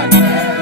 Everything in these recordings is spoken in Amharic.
Ended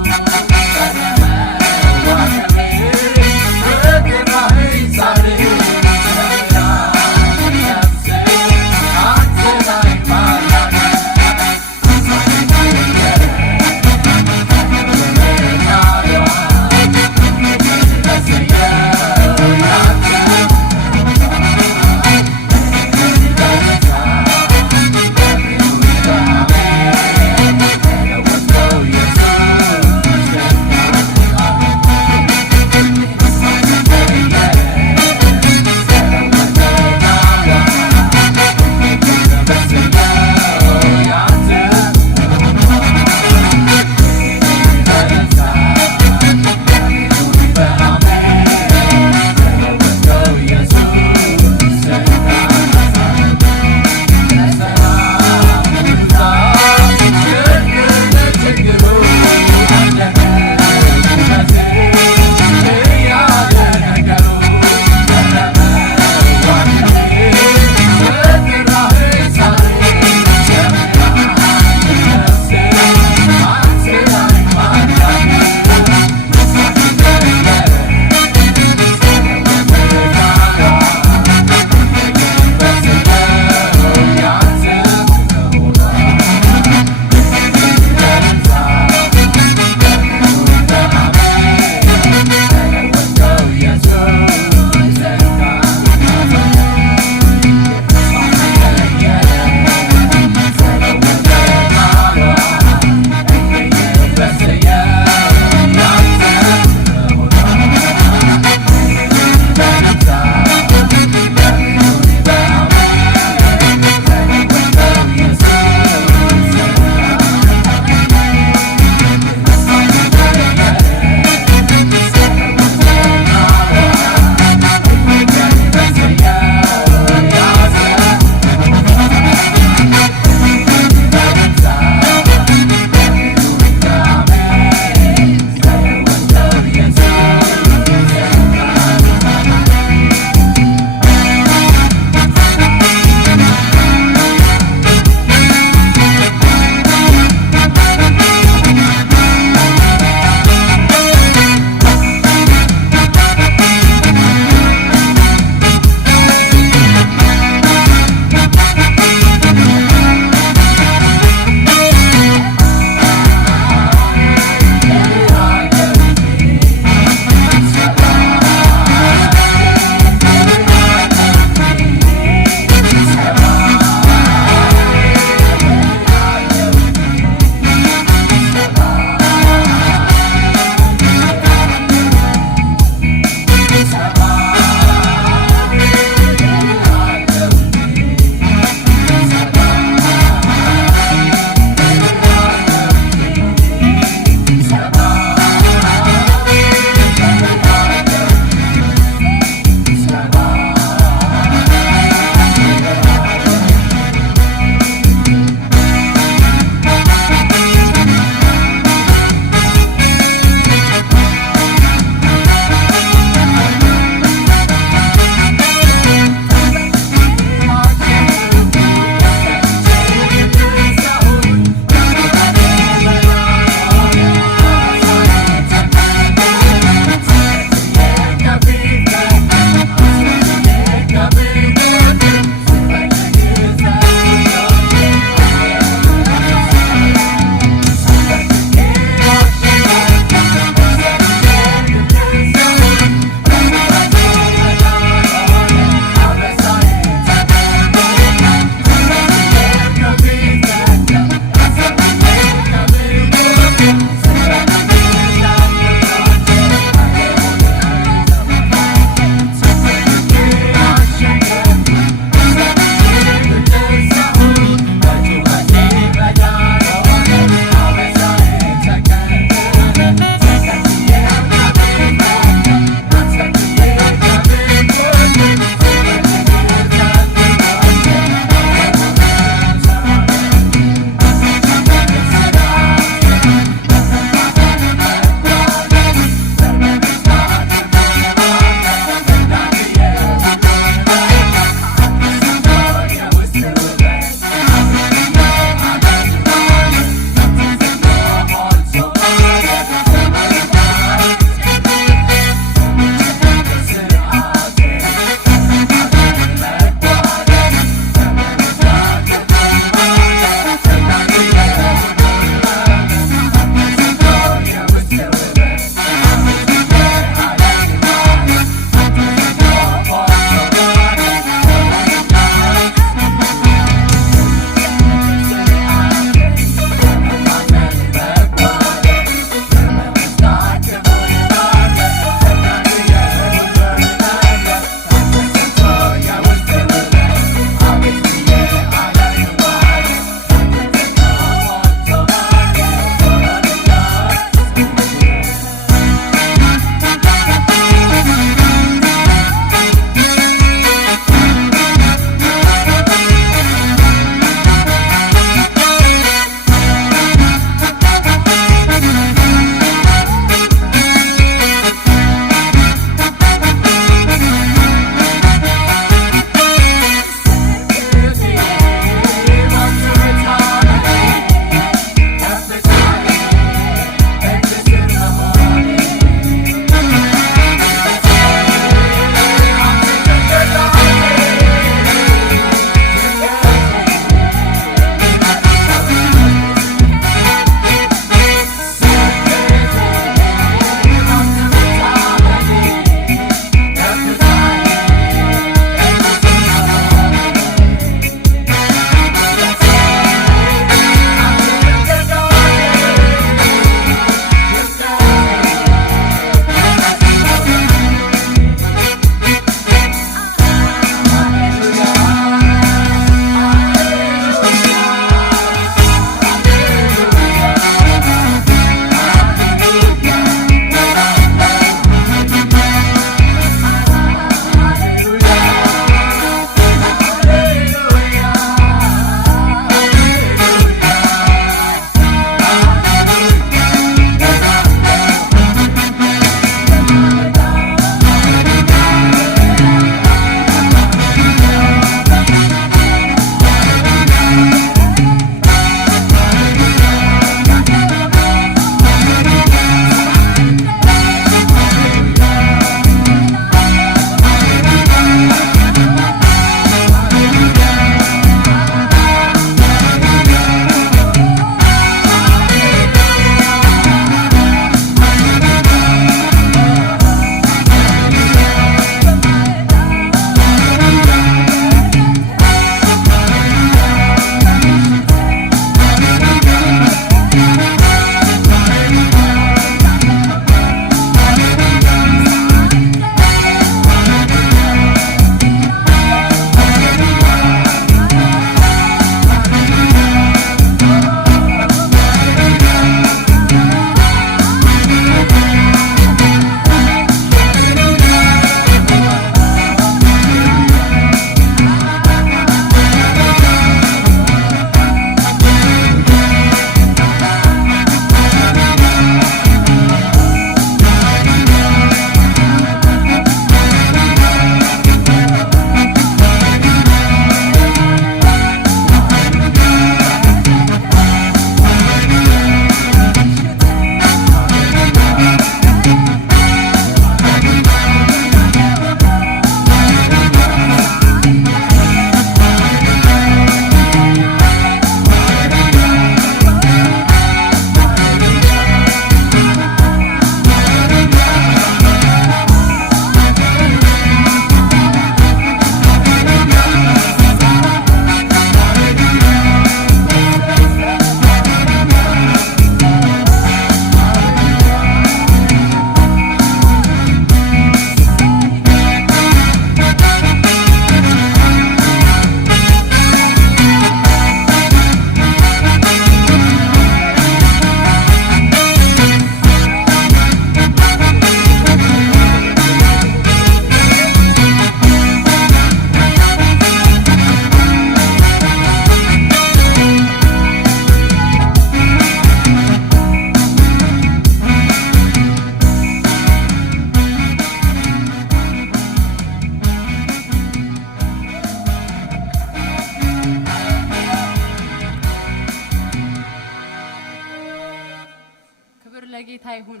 ለጌታ ይሁን።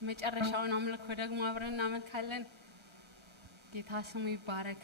መጨረሻውን አምልኮ ደግሞ አብረን እናመልካለን። ጌታ ስሙ ይባረክ።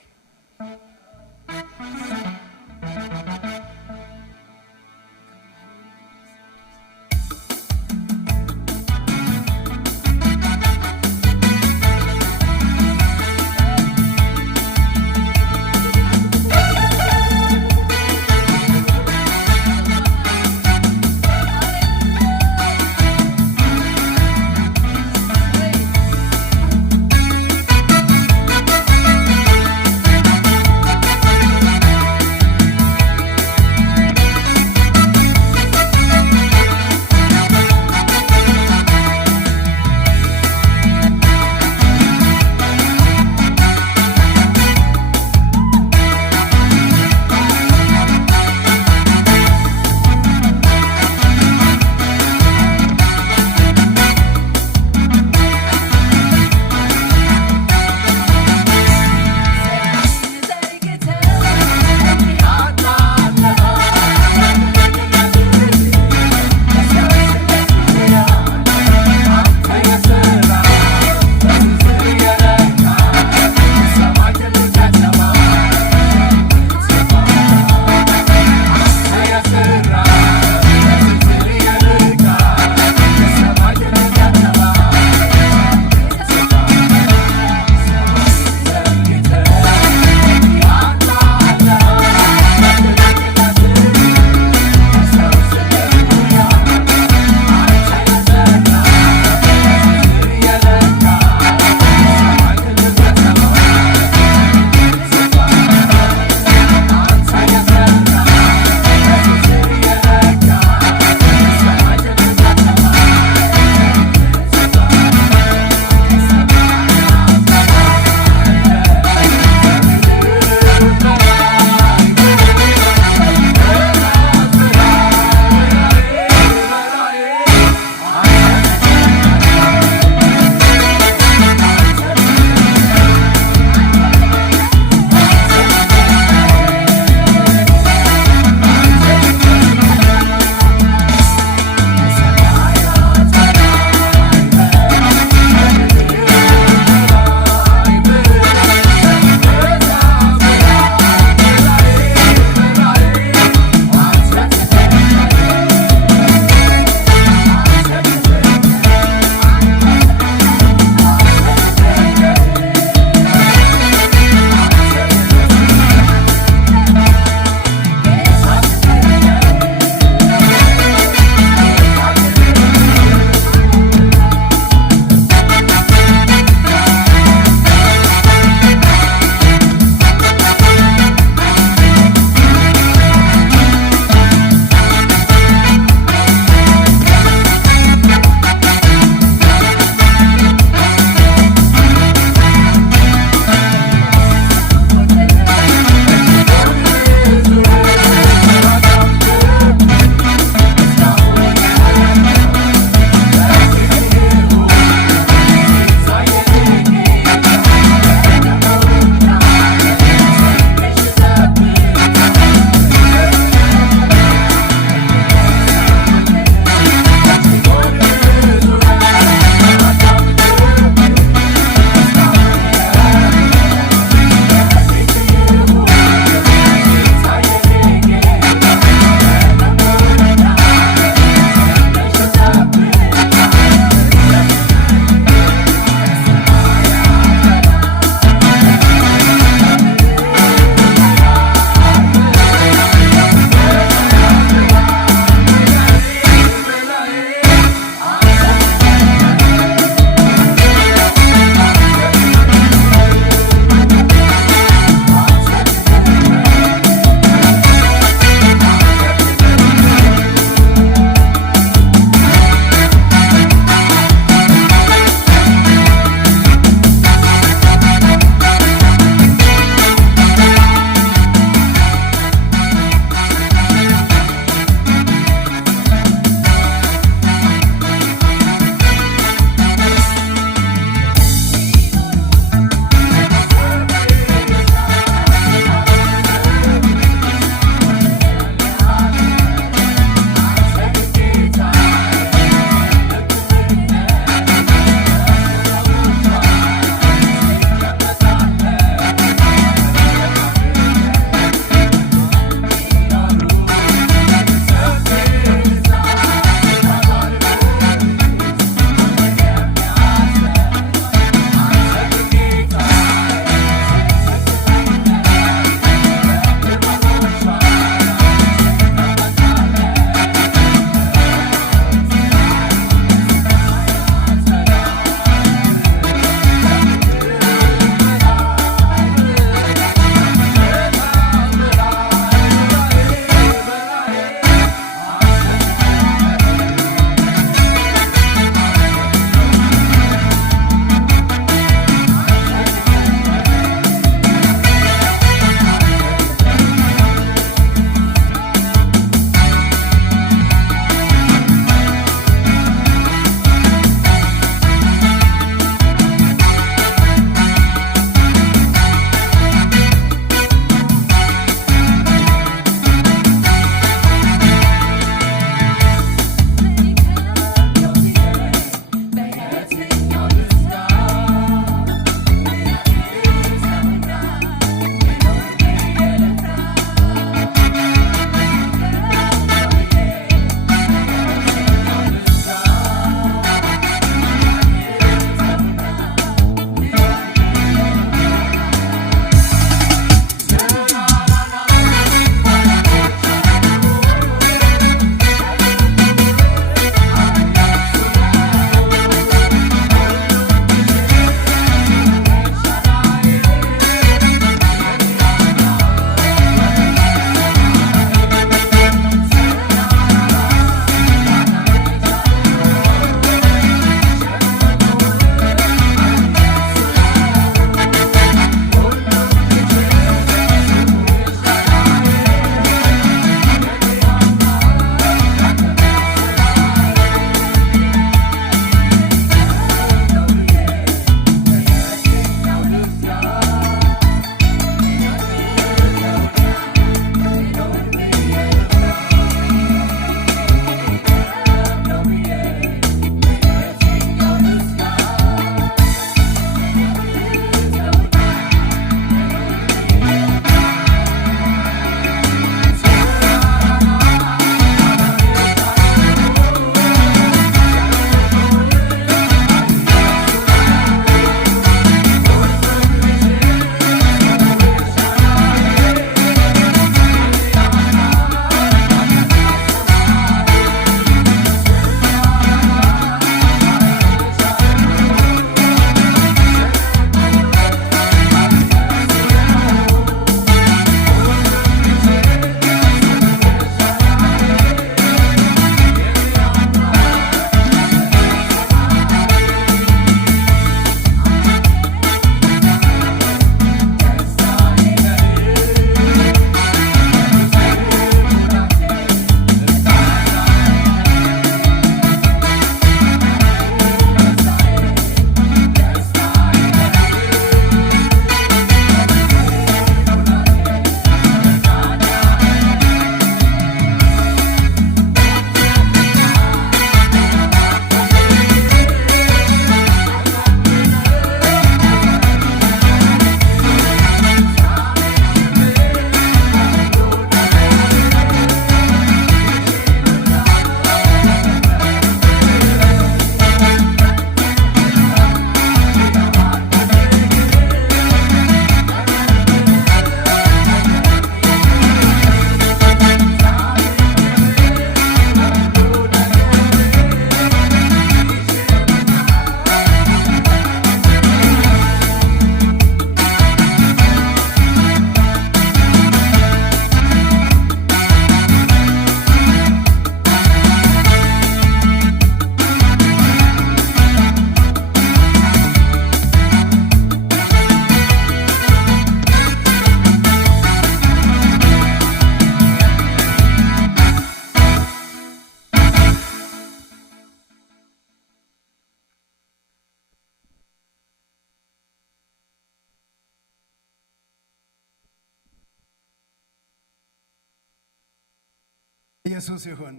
ኢየሱስ ይሁን።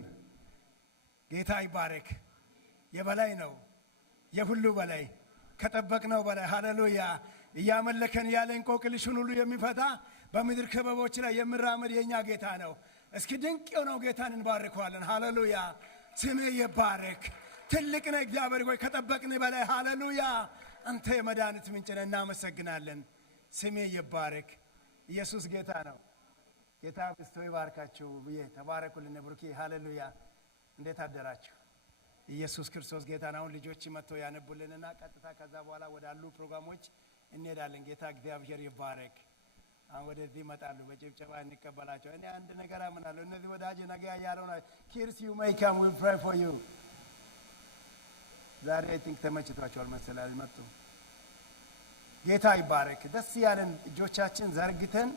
ጌታ ይባረክ። የበላይ ነው፣ የሁሉ በላይ ከጠበቅነው በላይ ሃሌሉያ። እያመለከን ያለ እንቆቅልሽን ሁሉ የሚፈታ በምድር ክበቦች ላይ የሚራመድ የኛ ጌታ ነው። እስኪ ድንቅ የሆነው ጌታን እንባርከዋለን። ሃሌሉያ። ስሜ ይባረክ። ትልቅ ነህ እግዚአብሔር ሆይ ከጠበቅን በላይ ሃሌሉያ። አንተ የመድኃኒት ምንጭ ነህ፣ እናመሰግናለን። ስሜ ይባረክ። ኢየሱስ ጌታ ነው። ጌታ ብስቶ ይባርካችሁ ብዬ ተባረኩልን። ብሩኬ ሃሌሉያ። እንዴት አደራችሁ? ኢየሱስ ክርስቶስ ጌታ ነው። አሁን ልጆች መጥተው ያነቡልንና ቀጥታ ከዛ በኋላ ወዳሉ ፕሮግራሞች እንሄዳለን። ጌታ እግዚአብሔር ይባረክ። አሁን ወደዚህ ይመጣሉ። በጭብጨባ እንቀበላቸው። እኔ አንድ ነገር አምናለሁ። እነዚህ ወዳጅ ነገ ያለው ነው። ኪርስ ዩ ሜይ ካም ዊ ፕሬይ ፎር ዩ። ዛሬ አይ ቲንክ ተመችቷቸዋል መሰለኝ መጡ። ጌታ ይባረክ። ደስ ያለን እጆቻችን ዘርግተን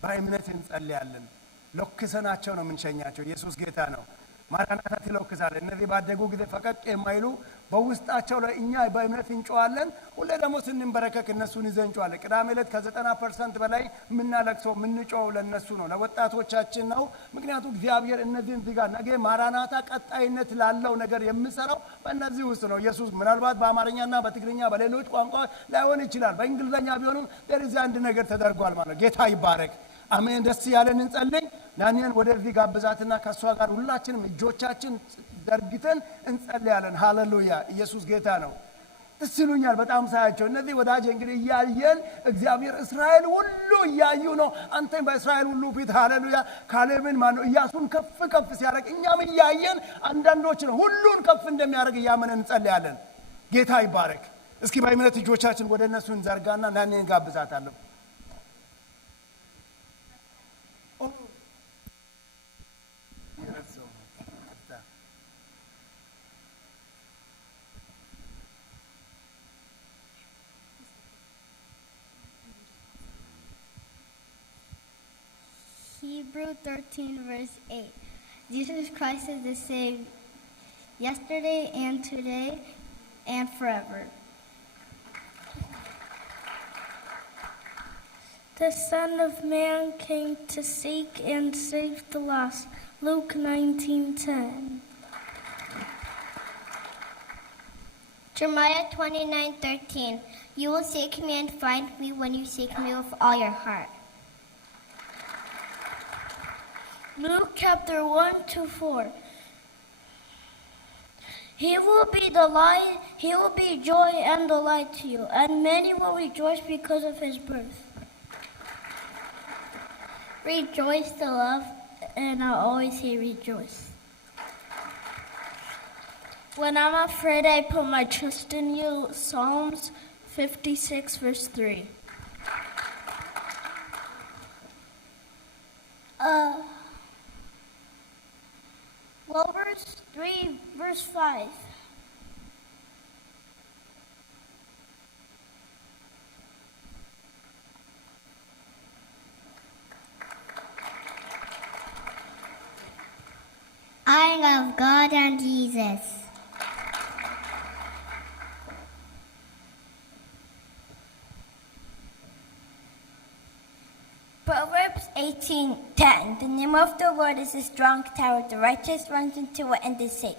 በእምነት እንጸልያለን። ሎክሰናቸው ነው የምንሸኛቸው። ኢየሱስ ጌታ ነው። ማራናታ ትሎክሳለ። እነዚህ ባደጉ ጊዜ ፈቀቅ የማይሉ በውስጣቸው ላይ እኛ በእምነት እንጮዋለን። ሁሌ ደግሞ ስንንበረከክ እነሱን ይዘን እንጮዋለን። ቅዳሜ ዕለት ከ90% በላይ የምናለቅሰው የምንጮው ለነሱ ነው፣ ለወጣቶቻችን ነው። ምክንያቱም እግዚአብሔር እነዚህን እዚህ ጋር ነገ ማራናታ ቀጣይነት ላለው ነገር የሚሰራው በእነዚህ ውስጥ ነው። ኢየሱስ ምናልባት በአማርኛና በትግርኛ በሌሎች ቋንቋ ላይሆን ይችላል፣ በእንግሊዝኛ ቢሆንም ደርዚ አንድ ነገር ተደርጓል ማለት። ጌታ ይባረክ። አሜን። ደስ ያለን እንጸልይ። ናኒን ወደዚህ ጋብዛትና ከሷ ጋር ሁላችንም እጆቻችን ዘርግተን እንጸልያለን። ሃሌሉያ። ኢየሱስ ጌታ ነው። ደስ ይሉኛል በጣም ሳያቸው። እነዚህ ወዳጅ እንግዲህ እያየን እግዚአብሔር እስራኤል ሁሉ እያዩ ነው አንተን በእስራኤል ሁሉ ፊት ሃሌሉያ ካሌብን ማነው ኢያሱን ከፍ ከፍ ሲያደርግ እኛም እያየን አንዳንዶች ነው ሁሉን ከፍ እንደሚያደርግ እያመንን እንጸልያለን። ጌታ ይባረክ። እስኪ በእምነት እጆቻችን ወደ እነሱ እንዘርጋና ናኒን ጋብዛታለሁ። Hebrews 13 verse 8. Jesus Christ is the same yesterday and today and forever. The Son of Man came to seek and save the lost. Luke 19:10. Jeremiah 29:13. You will seek me and find me when you seek me with all your heart. Luke chapter 1-4. He will be the light, he will be joy and delight to you, and many will rejoice because of his birth. Rejoice to love, and I always say rejoice. When I'm afraid, I put my trust in you. Psalms 56 verse 3. Verse 3 verse 5. I love God and Jesus. Proverbs 18:10. The name of the Lord is a strong tower. The righteous runs into it and is safe.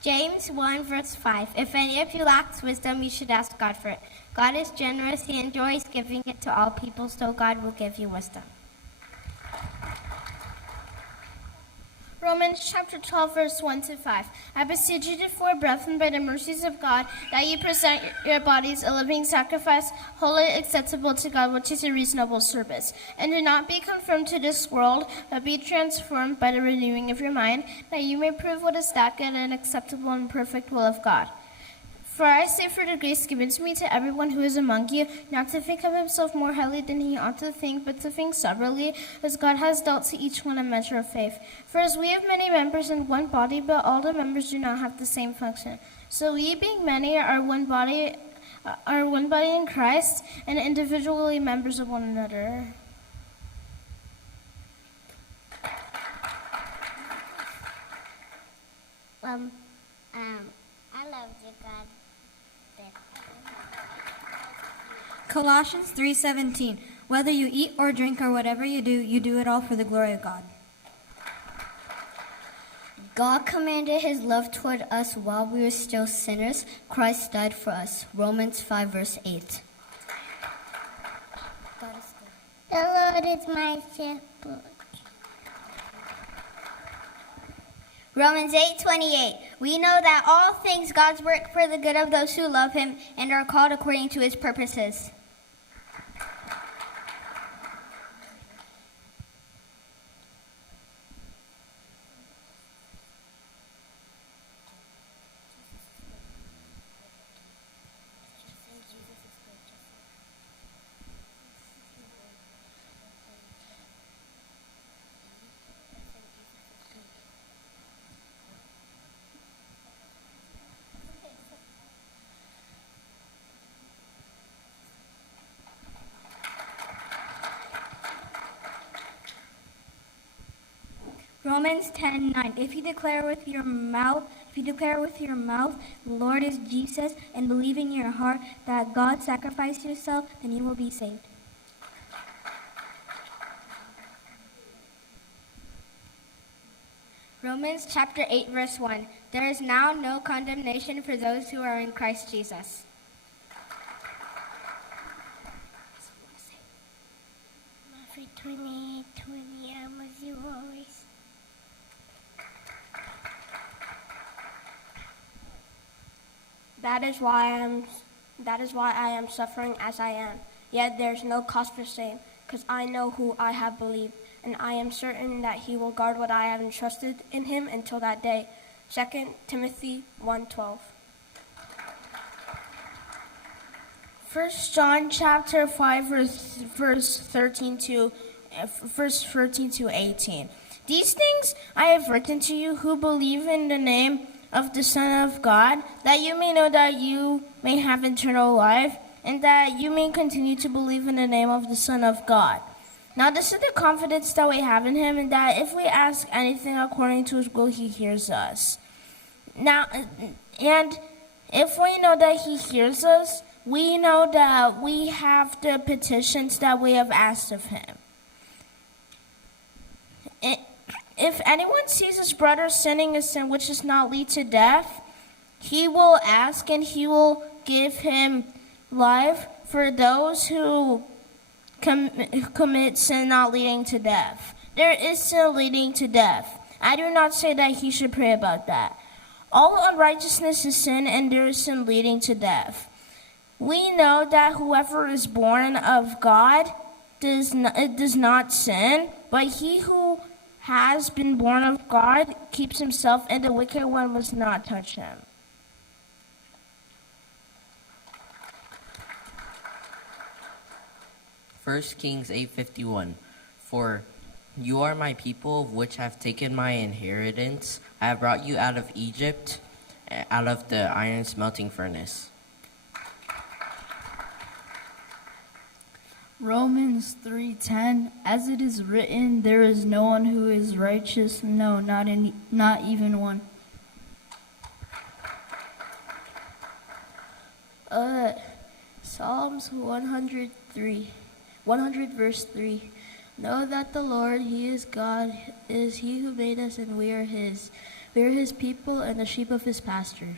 James 1 verse 5. If any of you lacks wisdom, you should ask God for it. God is generous. He enjoys giving it to all people, so God will give you wisdom. Romans chapter 12, verse 1-5. I beseech you therefore, brethren, by the mercies of God, that you present your bodies a living sacrifice, wholly acceptable to God, which is a reasonable service. And do not be conformed to this world, but be transformed by the renewing of your mind, that you may prove what is that good and acceptable and perfect will of God. For I say, for the grace given to me to everyone who is among you, not to think of himself more highly than he ought to think, but to think soberly, as God has dealt to each one a measure of faith. For as we have many members in one body, but all the members do not have the same function, so we, being many, are one body in Christ, and individually members of one another. I love you, God. Colossians 3:17. Whether you eat or drink or whatever you do it all for the glory of God. God commanded his love toward us while we were still sinners. Christ died for us. Romans 5, verse 8. The Lord is my shepherd. Romans 8:28. We know that all things God's work for the good of those who love him and are called according to his purposes. Romans 10:9. If you declare with your mouth, the Lord is Jesus, and believe in your heart that God sacrificed himself, then you will be saved. Romans chapter 8, verse 1. There is now no condemnation for those who are in Christ Jesus. Matthew 28:20. I'm with you always. That is why I am suffering as I am. Yet there is no cause for shame, because I know who I have believed, and I am certain that he will guard what I have entrusted in him until that day. 2 Timothy 1:12. 1 John chapter 5, verse 13 to 18. These things I have written to you who believe in the name of the Son of God, that you may know that you may have eternal life, and that you may continue to believe in the name of the Son of God. Now this is the confidence that we have in him, and that if we ask anything according to his will, he hears us. Now, and if we know that he hears us, we know that we have the petitions that we have asked of him. If anyone sees his brother sinning a sin which does not lead to death, he will ask and he will give him life for those who commit sin not leading to death. There is sin leading to death. I do not say that he should pray about that. All unrighteousness is sin, and there is sin leading to death. We know that whoever is born of God does not sin, but he who has been born of God keeps himself, and the wicked one must not touch him. First Kings 8:51. For you are my people, which have taken my inheritance. I have brought you out of Egypt, out of the iron smelting furnace. Romans 3:10, as it is written, there is no one who is righteous, no, not even one. Psalms 100 verse 3. Know that the Lord, he is God, is he who made us, and we are his. We are his people and the sheep of his pasture.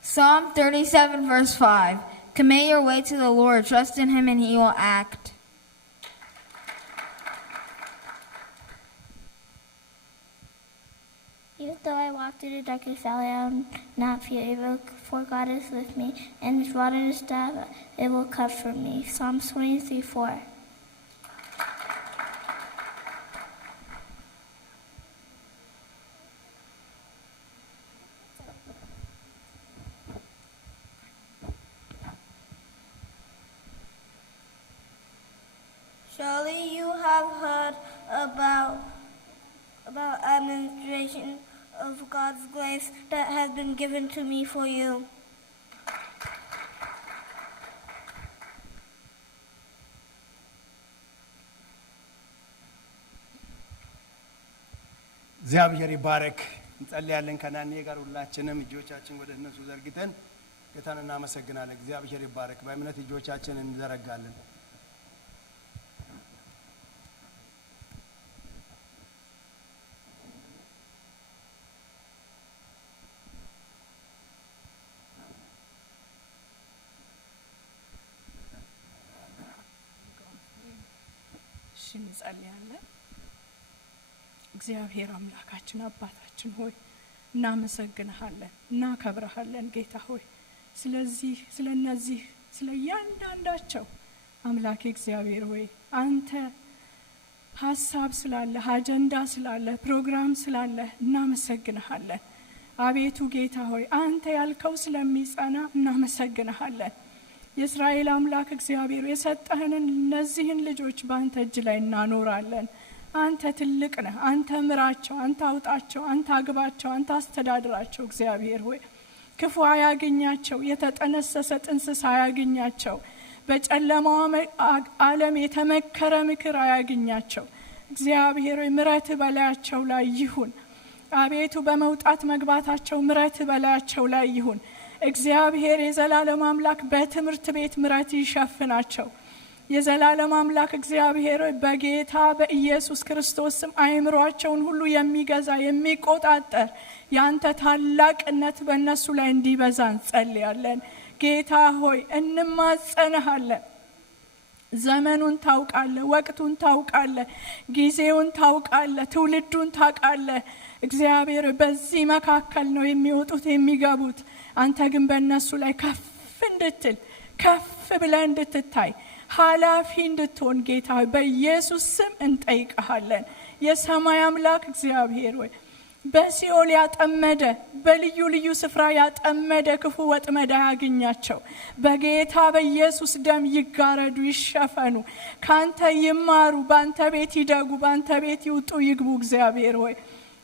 Psalm 37, verse 5. Commit your way to the Lord. Trust in him, and he will act. Even though I walk through the darkest valley, I will not fear evil, for God is with me, and his rod and his staff, it will comfort me. Psalms 23:4. Surely you have heard about administration of God's grace that has been given to me for you. እግዚአብሔር ይባረክ። እንጸልያለን ከናንዬ ጋር ሁላችንም እጆቻችን ወደ እነሱ ዘርግተን ጌታን እናመሰግናለን። እግዚአብሔር ይባረክ። በእምነት እጆቻችንን እንዘረጋለን። እንጸልያለን። እግዚአብሔር አምላካችን አባታችን ሆይ እናመሰግንሃለን፣ እናከብረሃለን። ጌታ ሆይ ስለነዚህ ስለእያንዳንዳቸው አምላክ እግዚአብሔር ሆይ አንተ ሀሳብ ስላለ፣ አጀንዳ ስላለ፣ ፕሮግራም ስላለ እናመሰግንሃለን። አቤቱ ጌታ ሆይ አንተ ያልከው ስለሚጸና እናመሰግንሃለን። የእስራኤል አምላክ እግዚአብሔር የሰጠህንን እነዚህን ልጆች በአንተ እጅ ላይ እናኖራለን። አንተ ትልቅ ነህ። አንተ ምራቸው፣ አንተ አውጣቸው፣ አንተ አግባቸው፣ አንተ አስተዳድራቸው። እግዚአብሔር ሆይ ክፉ አያገኛቸው፣ የተጠነሰሰ ጥንስስ አያገኛቸው፣ በጨለማው ዓለም የተመከረ ምክር አያገኛቸው። እግዚአብሔር ሆይ ምረት በላያቸው ላይ ይሁን። አቤቱ በመውጣት መግባታቸው ምረት በላያቸው ላይ ይሁን። እግዚአብሔር የዘላለም አምላክ በትምህርት ቤት ምረት ይሸፍናቸው። የዘላለም አምላክ እግዚአብሔር በጌታ በኢየሱስ ክርስቶስ ስም አእምሯቸውን ሁሉ የሚገዛ የሚቆጣጠር ያንተ ታላቅነት በእነሱ ላይ እንዲበዛ እንጸልያለን። ጌታ ሆይ እንማጸንሃለን። ዘመኑን ታውቃለህ፣ ወቅቱን ታውቃለህ፣ ጊዜውን ታውቃለህ፣ ትውልዱን ታውቃለህ። እግዚአብሔር በዚህ መካከል ነው የሚወጡት የሚገቡት። አንተ ግን በእነሱ ላይ ከፍ እንድትል ከፍ ብለህ እንድትታይ ኃላፊ እንድትሆን ጌታ ሆይ በኢየሱስ ስም እንጠይቀሃለን። የሰማይ አምላክ እግዚአብሔር ሆይ በሲኦል ያጠመደ በልዩ ልዩ ስፍራ ያጠመደ ክፉ ወጥመድ ያገኛቸው። በጌታ በኢየሱስ ደም ይጋረዱ፣ ይሸፈኑ፣ ካንተ ይማሩ፣ ባንተ ቤት ይደጉ፣ ባንተ ቤት ይውጡ ይግቡ። እግዚአብሔር ሆይ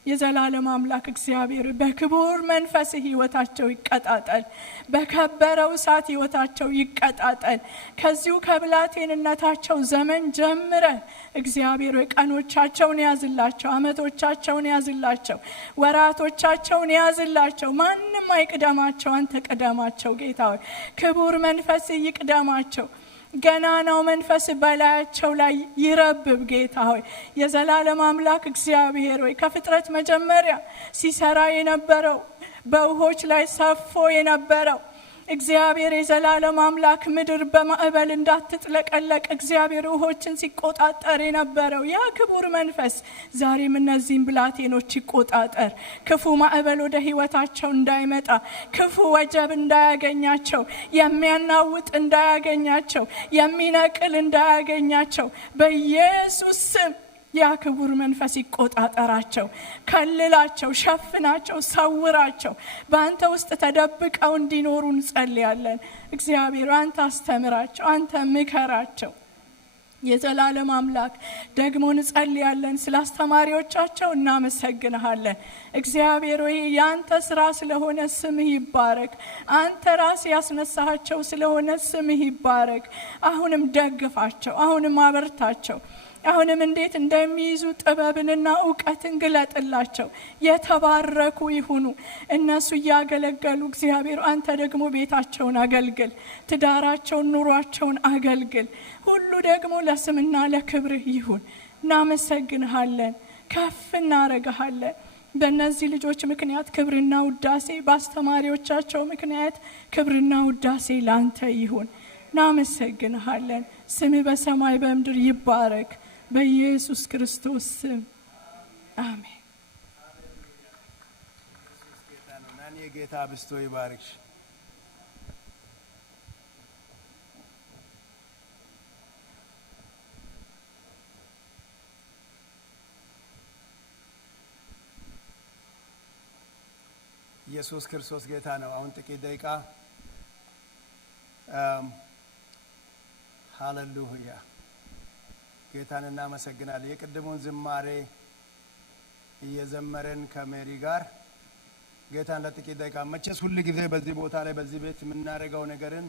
የዘላለም አምላክ እግዚአብሔር በክቡር መንፈስ ህይወታቸው ይቀጣጠል፣ በከበረው እሳት ህይወታቸው ይቀጣጠል። ከዚሁ ከብላቴንነታቸው ዘመን ጀምረ እግዚአብሔር ቀኖቻቸውን ያዝላቸው፣ አመቶቻቸውን ያዝላቸው፣ ወራቶቻቸውን ያዝላቸው። ማንም አይቅደማቸው፣ አንተ ቅደማቸው። ጌታ ሆይ ክቡር መንፈስ ይቅደማቸው። ገናናው መንፈስ በላያቸው ላይ ይረብብ። ጌታ ሆይ የዘላለም አምላክ እግዚአብሔር ሆይ ከፍጥረት መጀመሪያ ሲሰራ የነበረው በውሆች ላይ ሰፎ የነበረው እግዚአብሔር የዘላለም አምላክ ምድር በማዕበል እንዳትጥለቀለቅ እግዚአብሔር ውሆችን ሲቆጣጠር የነበረው ያ ክቡር መንፈስ ዛሬም እነዚህን ብላቴኖች ይቆጣጠር። ክፉ ማዕበል ወደ ህይወታቸው እንዳይመጣ፣ ክፉ ወጀብ እንዳያገኛቸው፣ የሚያናውጥ እንዳያገኛቸው፣ የሚነቅል እንዳያገኛቸው በኢየሱስ ስም ያ ክቡር መንፈስ ይቆጣጠራቸው፣ ከልላቸው፣ ሸፍናቸው፣ ሰውራቸው። በአንተ ውስጥ ተደብቀው እንዲኖሩ እንጸልያለን። እግዚአብሔር አንተ አስተምራቸው፣ አንተ ምከራቸው። የዘላለም አምላክ ደግሞ እንጸልያለን ስለ አስተማሪዎቻቸው እናመሰግንሃለን። እግዚአብሔር ሆይ ያንተ ስራ ስለሆነ ስምህ ይባረክ። አንተ ራስ ያስነሳቸው ስለሆነ ስምህ ይባረክ። አሁንም ደግፋቸው፣ አሁንም አበርታቸው። አሁንም እንዴት እንደሚይዙ ጥበብንና እውቀትን ግለጥላቸው። የተባረኩ ይሁኑ እነሱ እያገለገሉ። እግዚአብሔር አንተ ደግሞ ቤታቸውን አገልግል፣ ትዳራቸውን፣ ኑሯቸውን አገልግል። ሁሉ ደግሞ ለስምና ለክብርህ ይሁን። እናመሰግንሃለን፣ ከፍ እናረጋሃለን። በእነዚህ ልጆች ምክንያት ክብርና ውዳሴ፣ በአስተማሪዎቻቸው ምክንያት ክብርና ውዳሴ ላንተ ይሁን። እናመሰግንሃለን። ስምህ በሰማይ በምድር ይባረክ። በኢየሱስ ክርስቶስ ስም አሜን። ጌታ አብስቶ ይባርክሽ። ኢየሱስ ክርስቶስ ጌታ ነው። አሁን ጥቂት ደቂቃ ሃሌሉያ ጌታን እናመሰግናለን። የቅድሙን ዝማሬ እየዘመረን ከሜሪ ጋር ጌታን ለጥቂት ደቂቃ መቼስ ሁሉ ጊዜ በዚህ ቦታ ላይ በዚህ ቤት የምናደርገው ነገርን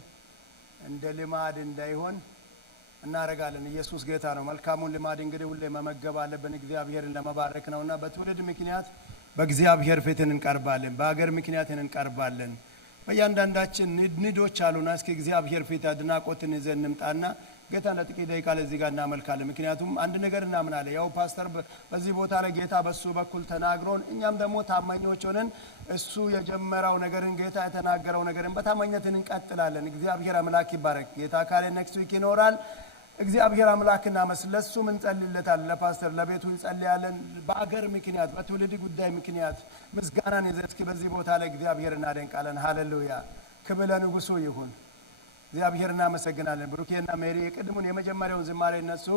እንደ ልማድ እንዳይሆን እናደርጋለን። ኢየሱስ ጌታ ነው። መልካሙን ልማድ እንግዲህ ሁሌ መመገብ አለብን፣ እግዚአብሔርን ለመባረክ ነውና በትውልድ ምክንያት በእግዚአብሔር ፊት እንቀርባለን፣ በአገር ምክንያት እንቀርባለን፣ በእያንዳንዳችን ንዶች አሉና እስኪ እግዚአብሔር ፊት አድናቆትን ይዘን እንምጣና ጌታ ለጥቂት ደቂቃ ለዚህ ጋር እናመልካለን። ምክንያቱም አንድ ነገር እናምናለን። ያው ፓስተር በዚህ ቦታ ላይ ጌታ በሱ በኩል ተናግሮን እኛም ደግሞ ታማኞች ሆነን እሱ የጀመረው ነገርን ጌታ የተናገረው ነገርን በታማኝነት እንቀጥላለን። እግዚአብሔር አምላክ ይባረክ። ጌታ ካለ ኔክስት ዊክ ይኖራል። እግዚአብሔር አምላክና መስለሱ ምን ጸልይለታል። ለፓስተር ለቤቱ እንጸልያለን። በአገር ምክንያት በትውልድ ጉዳይ ምክንያት ምስጋናን ይዘን እስኪ በዚህ ቦታ ላይ እግዚአብሔር እናደንቃለን። ሃሌሉያ ክብር ለንጉሱ ይሁን። እግዚአብሔር እናመሰግናለን። ብሩኬና ሜሪ የቅድሙን የመጀመሪያውን ዝማሬ እነሱ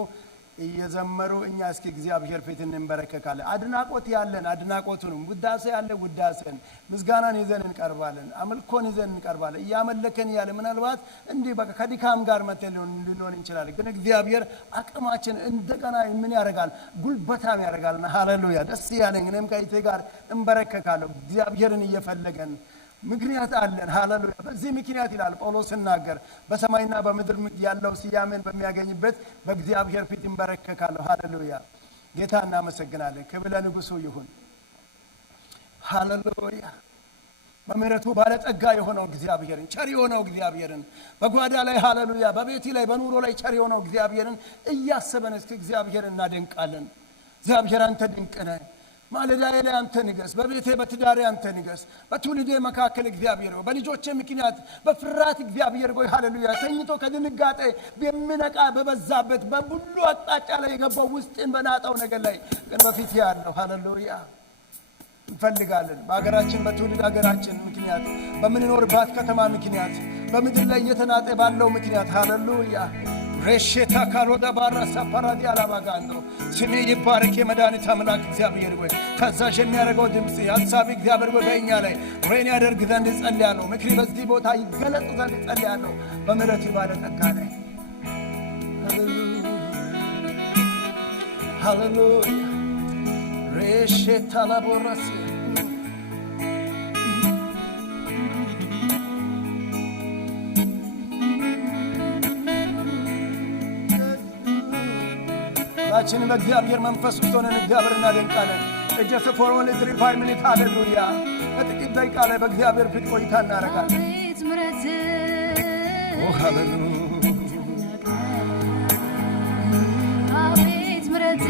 እየዘመሩ እኛ እስኪ እግዚአብሔር ፊት እንበረከካለን። አድናቆት ያለን አድናቆቱንም ውዳሴ ያለ ውዳሴን ምስጋናን ይዘን እንቀርባለን። አምልኮን ይዘን እንቀርባለን። እያመለከን ያለ ምናልባት እንዲህ በቃ ከድካም ጋር መተን ልንሆን እንችላለን። ግን እግዚአብሔር አቅማችን እንደገና ምን ያደርጋል? ጉልበታም ያደርጋልና ሃሌሉያ ደስ ያለኝ እኔም ከይቴ ጋር እንበረከካለሁ። እግዚአብሔርን እየፈለገን ምክንያት አለን። ሃሌሉያ በዚህ ምክንያት ይላል ጳውሎስ ሲናገር በሰማይና በምድር ያለው ስያሜን በሚያገኝበት በእግዚአብሔር ፊት እንበረከካለሁ። ሃሌሉያ ጌታ እናመሰግናለን። ክብር ለንጉሱ ይሁን። ሃሌሉያ በምሕረቱ ባለጸጋ የሆነው እግዚአብሔርን ቸር የሆነው እግዚአብሔርን በጓዳ ላይ ሃሌሉያ በቤቲ ላይ በኑሮ ላይ ቸር የሆነው እግዚአብሔርን እያሰበን እስኪ እግዚአብሔርን እናደንቃለን። እግዚአብሔር አንተ ድንቅ ነህ። ማለዳዬ ላይ አንተ ንገስ። በቤቴ በትዳሬ አንተ ንገስ። በትውልዴ መካከል እግዚአብሔር ሆይ በልጆቼ ምክንያት በፍርሃት እግዚአብሔር ሆይ ሃሌሉያ ተኝቶ ከድንጋጤ በሚነቃ በበዛበት በሁሉ አቅጣጫ ላይ የገባው ውስጥን በናጣው ነገር ላይ ግን በፊት ያለው ሃሌሉያ እንፈልጋለን። በአገራችን በትውልድ ሀገራችን ምክንያት በምንኖርባት ከተማ ምክንያት በምድር ላይ እየተናጠ ባለው ምክንያት ሃሌሉያ ሬሽታ ካሮዳ ባራሳ ፓራዲ አላባጋንዶ ስሜ ይባረክ። የመድኃኒት አምላክ እግዚአብሔር ሆይ ታዛዥ የሚያደርገው ድምጽ ሐሳብ እግዚአብሔር ሆይ በእኛ ላይ ሬን ያደርግ ዘንድ ጸልያለሁ። ምክሪ በዚህ ቦታ ይገለጥ ዘንድ ጸልያለሁ። በምሕረት ባለጠጋ ነህ። ሃሌሉያ ሬሽታ ላቦራሲ ሁላችንም በእግዚአብሔር መንፈስ ውስጥ ሆነን እግዚአብሔር እናደንቃለን። just for only 3-5 minutes ሃሌሉያ በጥቂት ደቂቃ ላይ በእግዚአብሔር ፊት ቆይታ እናደርጋለን። አቤት ምሕረት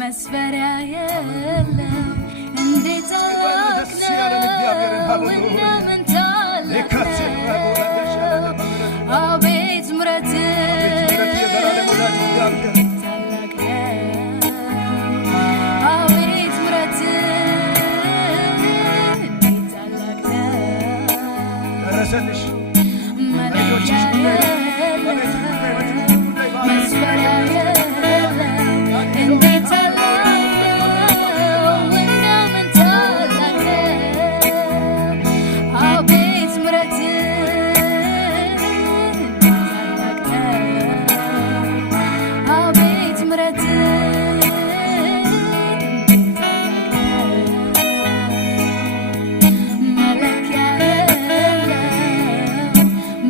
መስፈሪያ የለም እንዴት አቤት ምሕረት አቤት ምሕረት ደረሰልሽ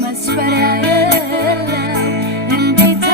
መስፈሪያ የለም እንዴት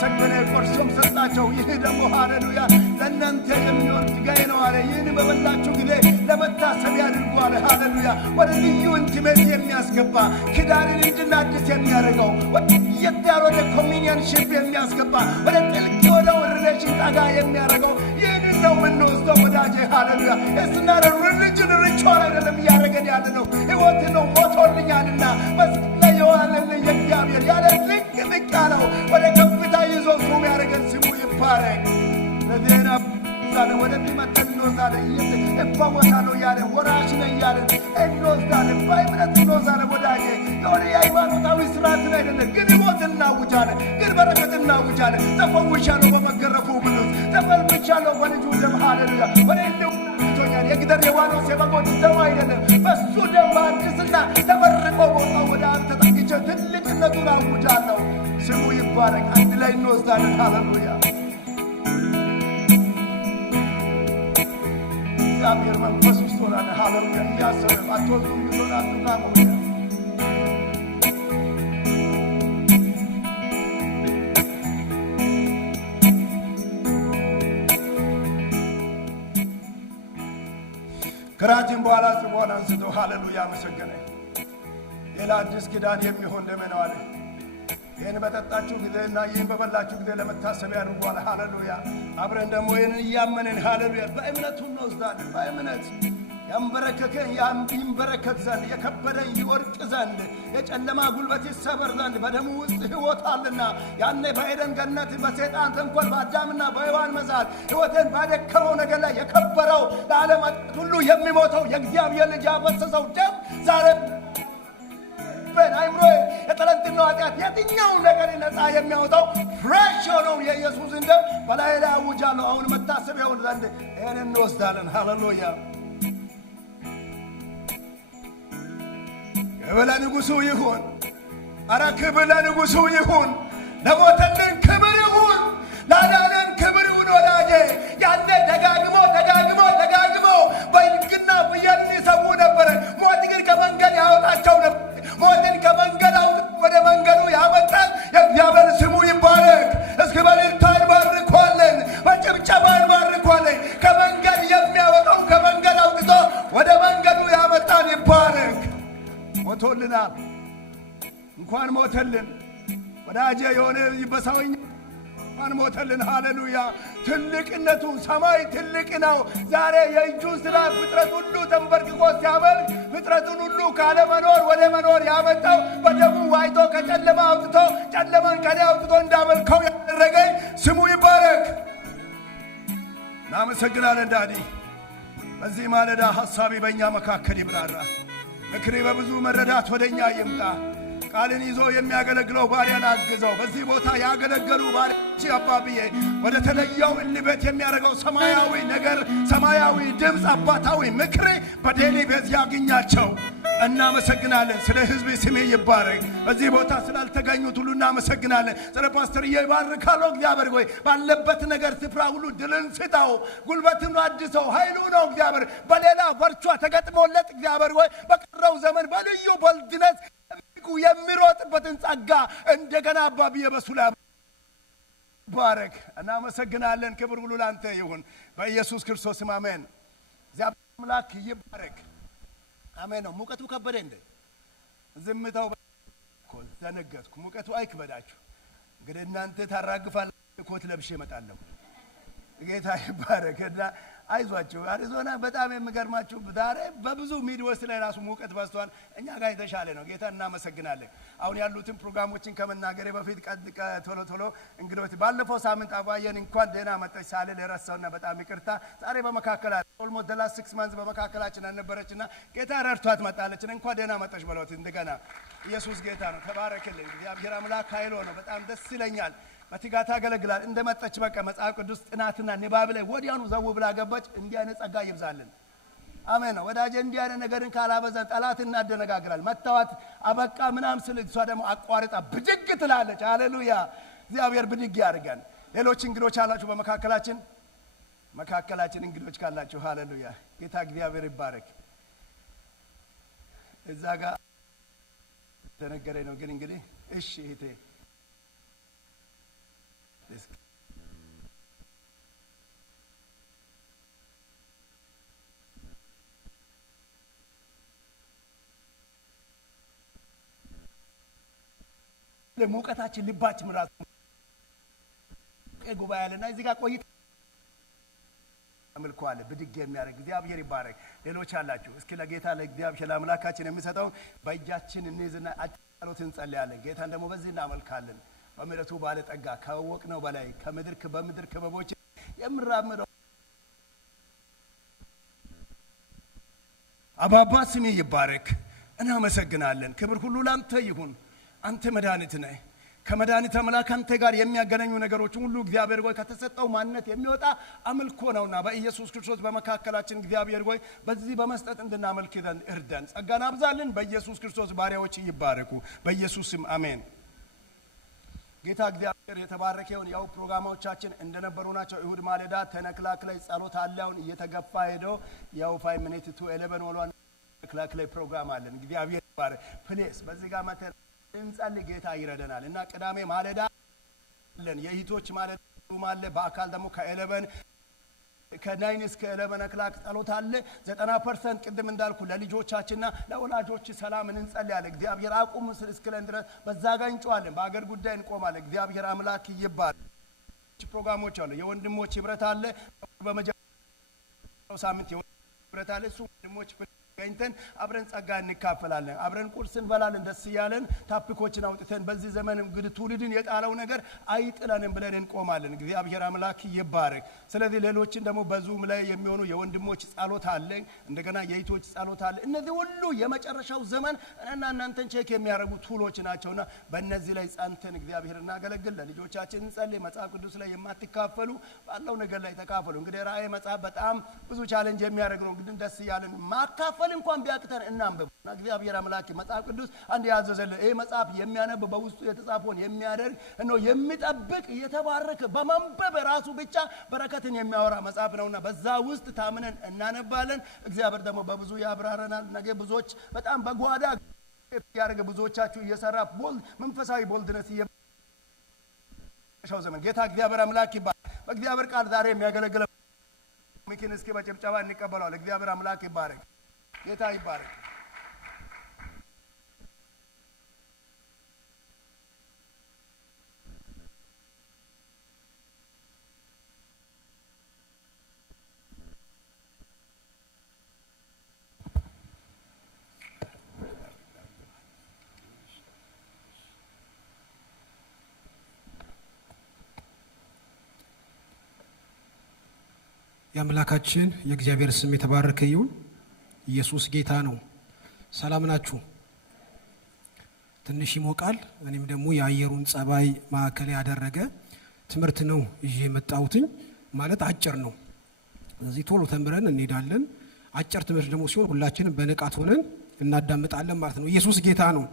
አመሰገነ፣ ቆርሶም ሰጣቸው። ይህ ደግሞ ሃሌሉያ ለእናንተ የሚሆን ሥጋዬ ነው አለ። ይህን በበላችሁ ጊዜ ለመታሰቢያ አድርጉ አለ። ሃሌሉያ ወደ ልዩ ኢንቲሜሲ የሚያስገባ ኪዳንን እንድናድስ የሚያደርገው የዳር ወደ ኮሚኒየንሺፕ የሚያስገባ ወደ ጥልቅ ወደ ሪሌሽን ጠጋ የሚያደርገው ይህንን ነው የምንወስደው ወዳጄ። ሃሌሉያ እስና ሪሊጅን ሪቹዋል አይደለም እያደረገን ያለ ነው፣ ሕይወት ነው። ሞቶልኛልና መስቀል ላይ የዋለልን የእግዚአብሔር ያለ ልቅ ልቅ ያለው ወደ ከፍታ ይዞ ሱም ያደረገን ስሙ ይባረክ። ለዜና ዛሬ ወደዚህ መጥተን እንወስዳለን። እፈወሳለሁ እያለ ወራሽ ነኝ እያለ እንወስዳለን። በእምነት እንወስዳለን ወዳጄ። የሆነ የሃይማኖታዊ ስርዓትን አይደለም፣ ግን ሕይወት እናውጃለን፣ ግን በረከት እናውጃለን። ተፈውሻለሁ በመገረፉ ብሉት፣ ተፈልፍቻለሁ በልጁ ደም። ሃሌሉያ ወደ ቶኛል የግደር የዋኖስ የበጎች ደም አይደለም፣ በሱ ደም በአዲስና ተመርቆ ቦታው ወደ አንተ ጠግቼ ትልቅነቱን አውጃለሁ። ስሙ ይባረክ። አንድ ላይ እንወስዳለን። ሃሌሉያ እግዚአብሔር መንፈስ ውስጥ ሆናለ። ሃሌሉያ እያሰበ አትወዙ ይዞናል ቱቃሞያ ከራቲም በኋላ ጽዋን አንስቶ ሃሌሉያ አመሰገነ። ሌላ አዲስ ኪዳን የሚሆን ደሜ ነው አለ። ይህን በጠጣችሁ ጊዜና ይህን በበላችሁ ጊዜ ለመታሰቢያ አድርጉ አለ። ሃሌሉያ አብረን ደግሞ ይህንን እያመንን ሃሌሉያ በእምነቱ እንወስዳለን። በእምነት ያንበረከከን ይንበረከክ ዘንድ የከበደን ይወርቅ ዘንድ የጨለማ ጉልበት ይሰበር ዘንድ በደሙ ውስጥ ሕይወት አለና ያኔ በኤደን ገነት በሰይጣን ተንኮል በአዳምና በሔዋን መዛል ሕይወትን ባደከመው ነገር ላይ የከበረው ለዓለም ሁሉ የሚሞተው የእግዚአብሔር ልጅ ያፈሰሰው ደም ዛሬ አይምሮ የጠለንትና ኃጢአት የትኛውን ነገር ነፃ የሚያወጣው ፍሬሽ የሆነው የኢየሱስን ደም በላይ ላይ አውጃለሁ። አሁን መታሰቢያውን ዘንድ ይህን እንወስዳለን። ሃሌሉያ ክብር ለንጉሡ ይሁን። አረ ክብር ለንጉሡ ይሁን። ለሞተልን ክብር ይሁን። ላዳነን ክብር ይሁን። ወዳጄ ያኔ ደጋግሞ በሕግና ፍየል ይሰዉ ነበረ። ሞት ግን ከመንገድ ያወጣቸው ነበር። ሞትን ከመንገድ አውጥቶ ወደ መንገዱ ያመጣል። የእግዚአብሔር ስሙ ይባረክ። እስኪ በእልልታ እንባርኳለን፣ በጭብጨባ እንባርኳለን። ከመንገድ የሚያወጣው ከመንገድ አውጥቶ ወደ መንገዱ ያመጣን ይባረክ። ሞቶልናል። እንኳን ሞተልን ወዳጄ። የሆነ በሰውኛ እንኳን ሞተልን። ሃሌሉያ ትልቅነቱ ሰማይ ትልቅ ነው። ዛሬ የእጁን ሥራ ፍጥረት ሁሉ ተንበርክኮ ሲያመልክ ፍጥረቱን ሁሉ ካለመኖር ወደ መኖር ያመጣው በደሙ ዋይቶ ከጨለማ አውጥቶ ጨለማን ከኔ አውጥቶ እንዳመልከው ያደረገኝ ስሙ ይባረክ። እናመሰግናለን ዳዲ። በዚህ ማለዳ ሐሳቢ በእኛ መካከል ይብራራ። ምክሬ በብዙ መረዳት ወደኛ ይምጣ። ቃልን ይዞ የሚያገለግለው ባሪያን አግዘው። በዚህ ቦታ ያገለገሉ ባሪያዎች አባብዬ ወደ ተለየው እልበት የሚያደርገው ሰማያዊ ነገር፣ ሰማያዊ ድምፅ፣ አባታዊ ምክሬ በዴሊ ቤዝ ያግኛቸው። እናመሰግናለን። ስለ ሕዝብ ስሜ ይባረክ። በዚህ ቦታ ስላልተገኙት ሁሉ እናመሰግናለን። ስለ ፓስተርዬ ይባርካለሁ። እግዚአብሔር ሆይ ባለበት ነገር ስፍራ ሁሉ ድልን ስጠው፣ ጉልበትን አድሰው። ኃይሉ ነው እግዚአብሔር በሌላ በርቿ ተገጥሞለት እግዚአብሔር ሆይ በቀረው ዘመን በልዩ ቦልድነት የሚሮጥበትን ጸጋ እንደገና አባብዬ በሱ ላይ ባረክ። እናመሰግናለን። ክብር ሁሉ ላንተ ይሁን በኢየሱስ ክርስቶስ አሜን። እግዚአብሔር አምላክ ይባረክ። አሜን ነው። ሙቀቱ ከበደ እንደ ዝምታው እኮ ዘነገትኩ። ሙቀቱ አይክበዳችሁ። እንግዲህ እናንተ ታራግፋላችሁ። ኮት ለብሼ እመጣለሁ። ጌታ ይባረክ። እና አይዟችሁ። አሪዞና በጣም የሚገርማችሁ ዛሬ በብዙ ሚድዌስት ላይ ራሱ ሙቀት በዝቷል። እኛ ጋር የተሻለ ነው። ጌታ እናመሰግናለን። አሁን ያሉትን ፕሮግራሞችን ከመናገሬ በፊት ቶሎ እንግዶት ባለፈው ሳምንት አባየን እንኳን ደህና መጣች ሳለ ለረሳውና በጣም ይቅርታ። ዛሬ በመካከላችን ኦልሞስት the last 6 months በመካከላችን አልነበረችና ጌታ ረድቷት መጣለች። እንኳን ደህና መጣች በሏት እንደገና። ኢየሱስ ጌታ ነው። ተባረክልኝ። እግዚአብሔር አምላክ ኃይሎ ነው። በጣም ደስ ይለኛል። በትጋት ያገለግላል። እንደመጣች በቃ መጽሐፍ ቅዱስ ጥናትና ንባብ ላይ ወዲያኑ ዘው ብላ ገባች። እንዲህ አይነት ጸጋ ይብዛልን። አሜን ነው ወዳጄ። እንዲህ አይነት ነገርን ካላበዛን ጠላት እናደነጋግራል። መታወት አበቃ ምናም ስል እሷ ደግሞ አቋርጣ ብድግ ትላለች። ሃሌሉያ እግዚአብሔር ብድግ ያድርገን። ሌሎች እንግዶች አላችሁ በመካከላችን እንግዶች ካላችሁ ሃሌሉያ ጌታ እግዚአብሔር ይባረክ። እዛ ጋር ተነገረኝ ነው ግን እንግዲህ እሺ እህቴ ለሙቀታችን ልባችን ራሱ ጉባኤ አለና እዚህ ጋር ቆይታ አምልኳለ ብድግ የሚያደርግ እግዚአብሔር ይባረክ። ሌሎች አላችሁ እስኪ ለጌታ ለእግዚአብሔር ለአምላካችን የሚሰጠው በእጃችን እንይዝና ጸሎት እንጸልያለን። ጌታን ደግሞ በዚህ እናመልካለን። በምሕረቱ ባለጠጋ ካወቅነው በላይ በምድር ክበቦች የምራመደው አባባ ስሜ ይባረክ። እናመሰግናለን። ክብር ሁሉ ላንተ ይሁን። አንተ መድኃኒት ነህ። ከመድኃኒት አምላክ አንተ ጋር የሚያገናኙ ነገሮች ሁሉ እግዚአብሔር ሆይ ከተሰጠው ማንነት የሚወጣ አምልኮ ነውና በኢየሱስ ክርስቶስ በመካከላችን እግዚአብሔር ሆይ በዚህ በመስጠት እንድናመልክ እርዳን። ጸጋን አብዛልን። በኢየሱስ ክርስቶስ ባሪያዎች ይባረኩ። በኢየሱስ ስም አሜን። ጌታ እግዚአብሔር የተባረከ ይሁን። ያው ፕሮግራሞቻችን እንደነበሩ ናቸው። እሁድ ማለዳ ተነክላክ ላይ ጸሎት አለውን እየተገፋ ሄዶ ያው 5 minutes to 11 ሆኗል። ተነክላክ ላይ ፕሮግራም አለን። እግዚአብሔር ይባረክ። ፕሌስ በዚህ ጋር መተን እንጸልይ። ጌታ ይረዳናል። እና ቅዳሜ ማለዳ አለን የእህቶች ማለዳ አለ። በአካል ደግሞ ከ9 እስከ 11 o'clock ጸሎት አለ። 90% ቅድም እንዳልኩ ለልጆቻችንና ለወላጆች ሰላም እንጸልያለን። እግዚአብሔር አቁም እስክለን ድረስ በዛ ጋር እንጮሃለን። በአገር ጉዳይ እንቆማለን። እግዚአብሔር አምላክ ይባረክ። ፕሮግራሞች አሉ። የወንድሞች ህብረት አለ። በመጀመሪያው ሳምንት የወንድሞች ህብረት አለ። እሱ ወንድሞች ገኝተን አብረን ጸጋ እንካፈላለን። አብረን ቁርስ እንበላለን። ደስ ያለን ታፒኮችን አውጥተን በዚህ ዘመን እንግዲህ ትውልድን የጣለው ነገር አይጥለንም ብለን እንቆማለን። እግዚአብሔር አምላክ ይባረክ። ስለዚህ ሌሎችን ደግሞ በዙም ላይ የሚሆኑ የወንድሞች ጸሎት አለ። እንደገና የእህቶች ጸሎት አለ። እነዚህ ሁሉ የመጨረሻው ዘመን እና እናንተን ቼክ የሚያደርጉ ቱሎች ናቸውና በእነዚህ ላይ ጸንተን እግዚአብሔር እናገለግል። ለልጆቻችን እንጸልይ። መጽሐፍ ቅዱስ ላይ የማትካፈሉ ባለው ነገር ላይ ተካፈሉ። እንግዲህ ራእይ መጽሐፍ በጣም ብዙ ቻሌንጅ የሚያደርግ ነው። እንግዲህ ደስ ያለን ማካፈል እንኳን ቢያቅተን እናንብብ። እግዚአብሔር አምላክ መጽሐፍ ቅዱስ አንድ ያዘዘልን ይሄ መጽሐፍ የሚያነብ በውስጡ የተጻፈውን የሚያደርግ ነው የሚጠብቅ የተባረከ በማንበብ ራሱ ብቻ በረከትን የሚያወራ መጽሐፍ ነውና በዛ ውስጥ ታምነን እናነባለን። እግዚአብሔር ደግሞ በብዙ ያብራራናል። ነገ ብዙዎች በጣም በጓዳ ያደረገ ብዙዎቻችሁ እየሰራ መንፈሳዊ ቦልድነስ የሻው ዘመን ጌታ እግዚአብሔር አምላክ ይባረክ። በእግዚአብሔር ቃል ዛሬ የሚያገለግለው ሚኪን እስኪ በጭብጨባ እንቀበለዋለን። እግዚአብሔር አምላክ ይባረክ። ጌታ ይባረክ። የአምላካችን የእግዚአብሔር ስም የተባረከ ይሁን። ኢየሱስ ጌታ ነው። ሰላም ናችሁ? ትንሽ ይሞቃል። እኔም ደግሞ የአየሩን ጸባይ ማዕከል ያደረገ ትምህርት ነው ይዤ የመጣሁትኝ። ማለት አጭር ነው። ስለዚህ ቶሎ ተምረን እንሄዳለን። አጭር ትምህርት ደግሞ ሲሆን ሁላችንም በንቃት ሆነን እናዳምጣለን ማለት ነው። ኢየሱስ ጌታ ነው።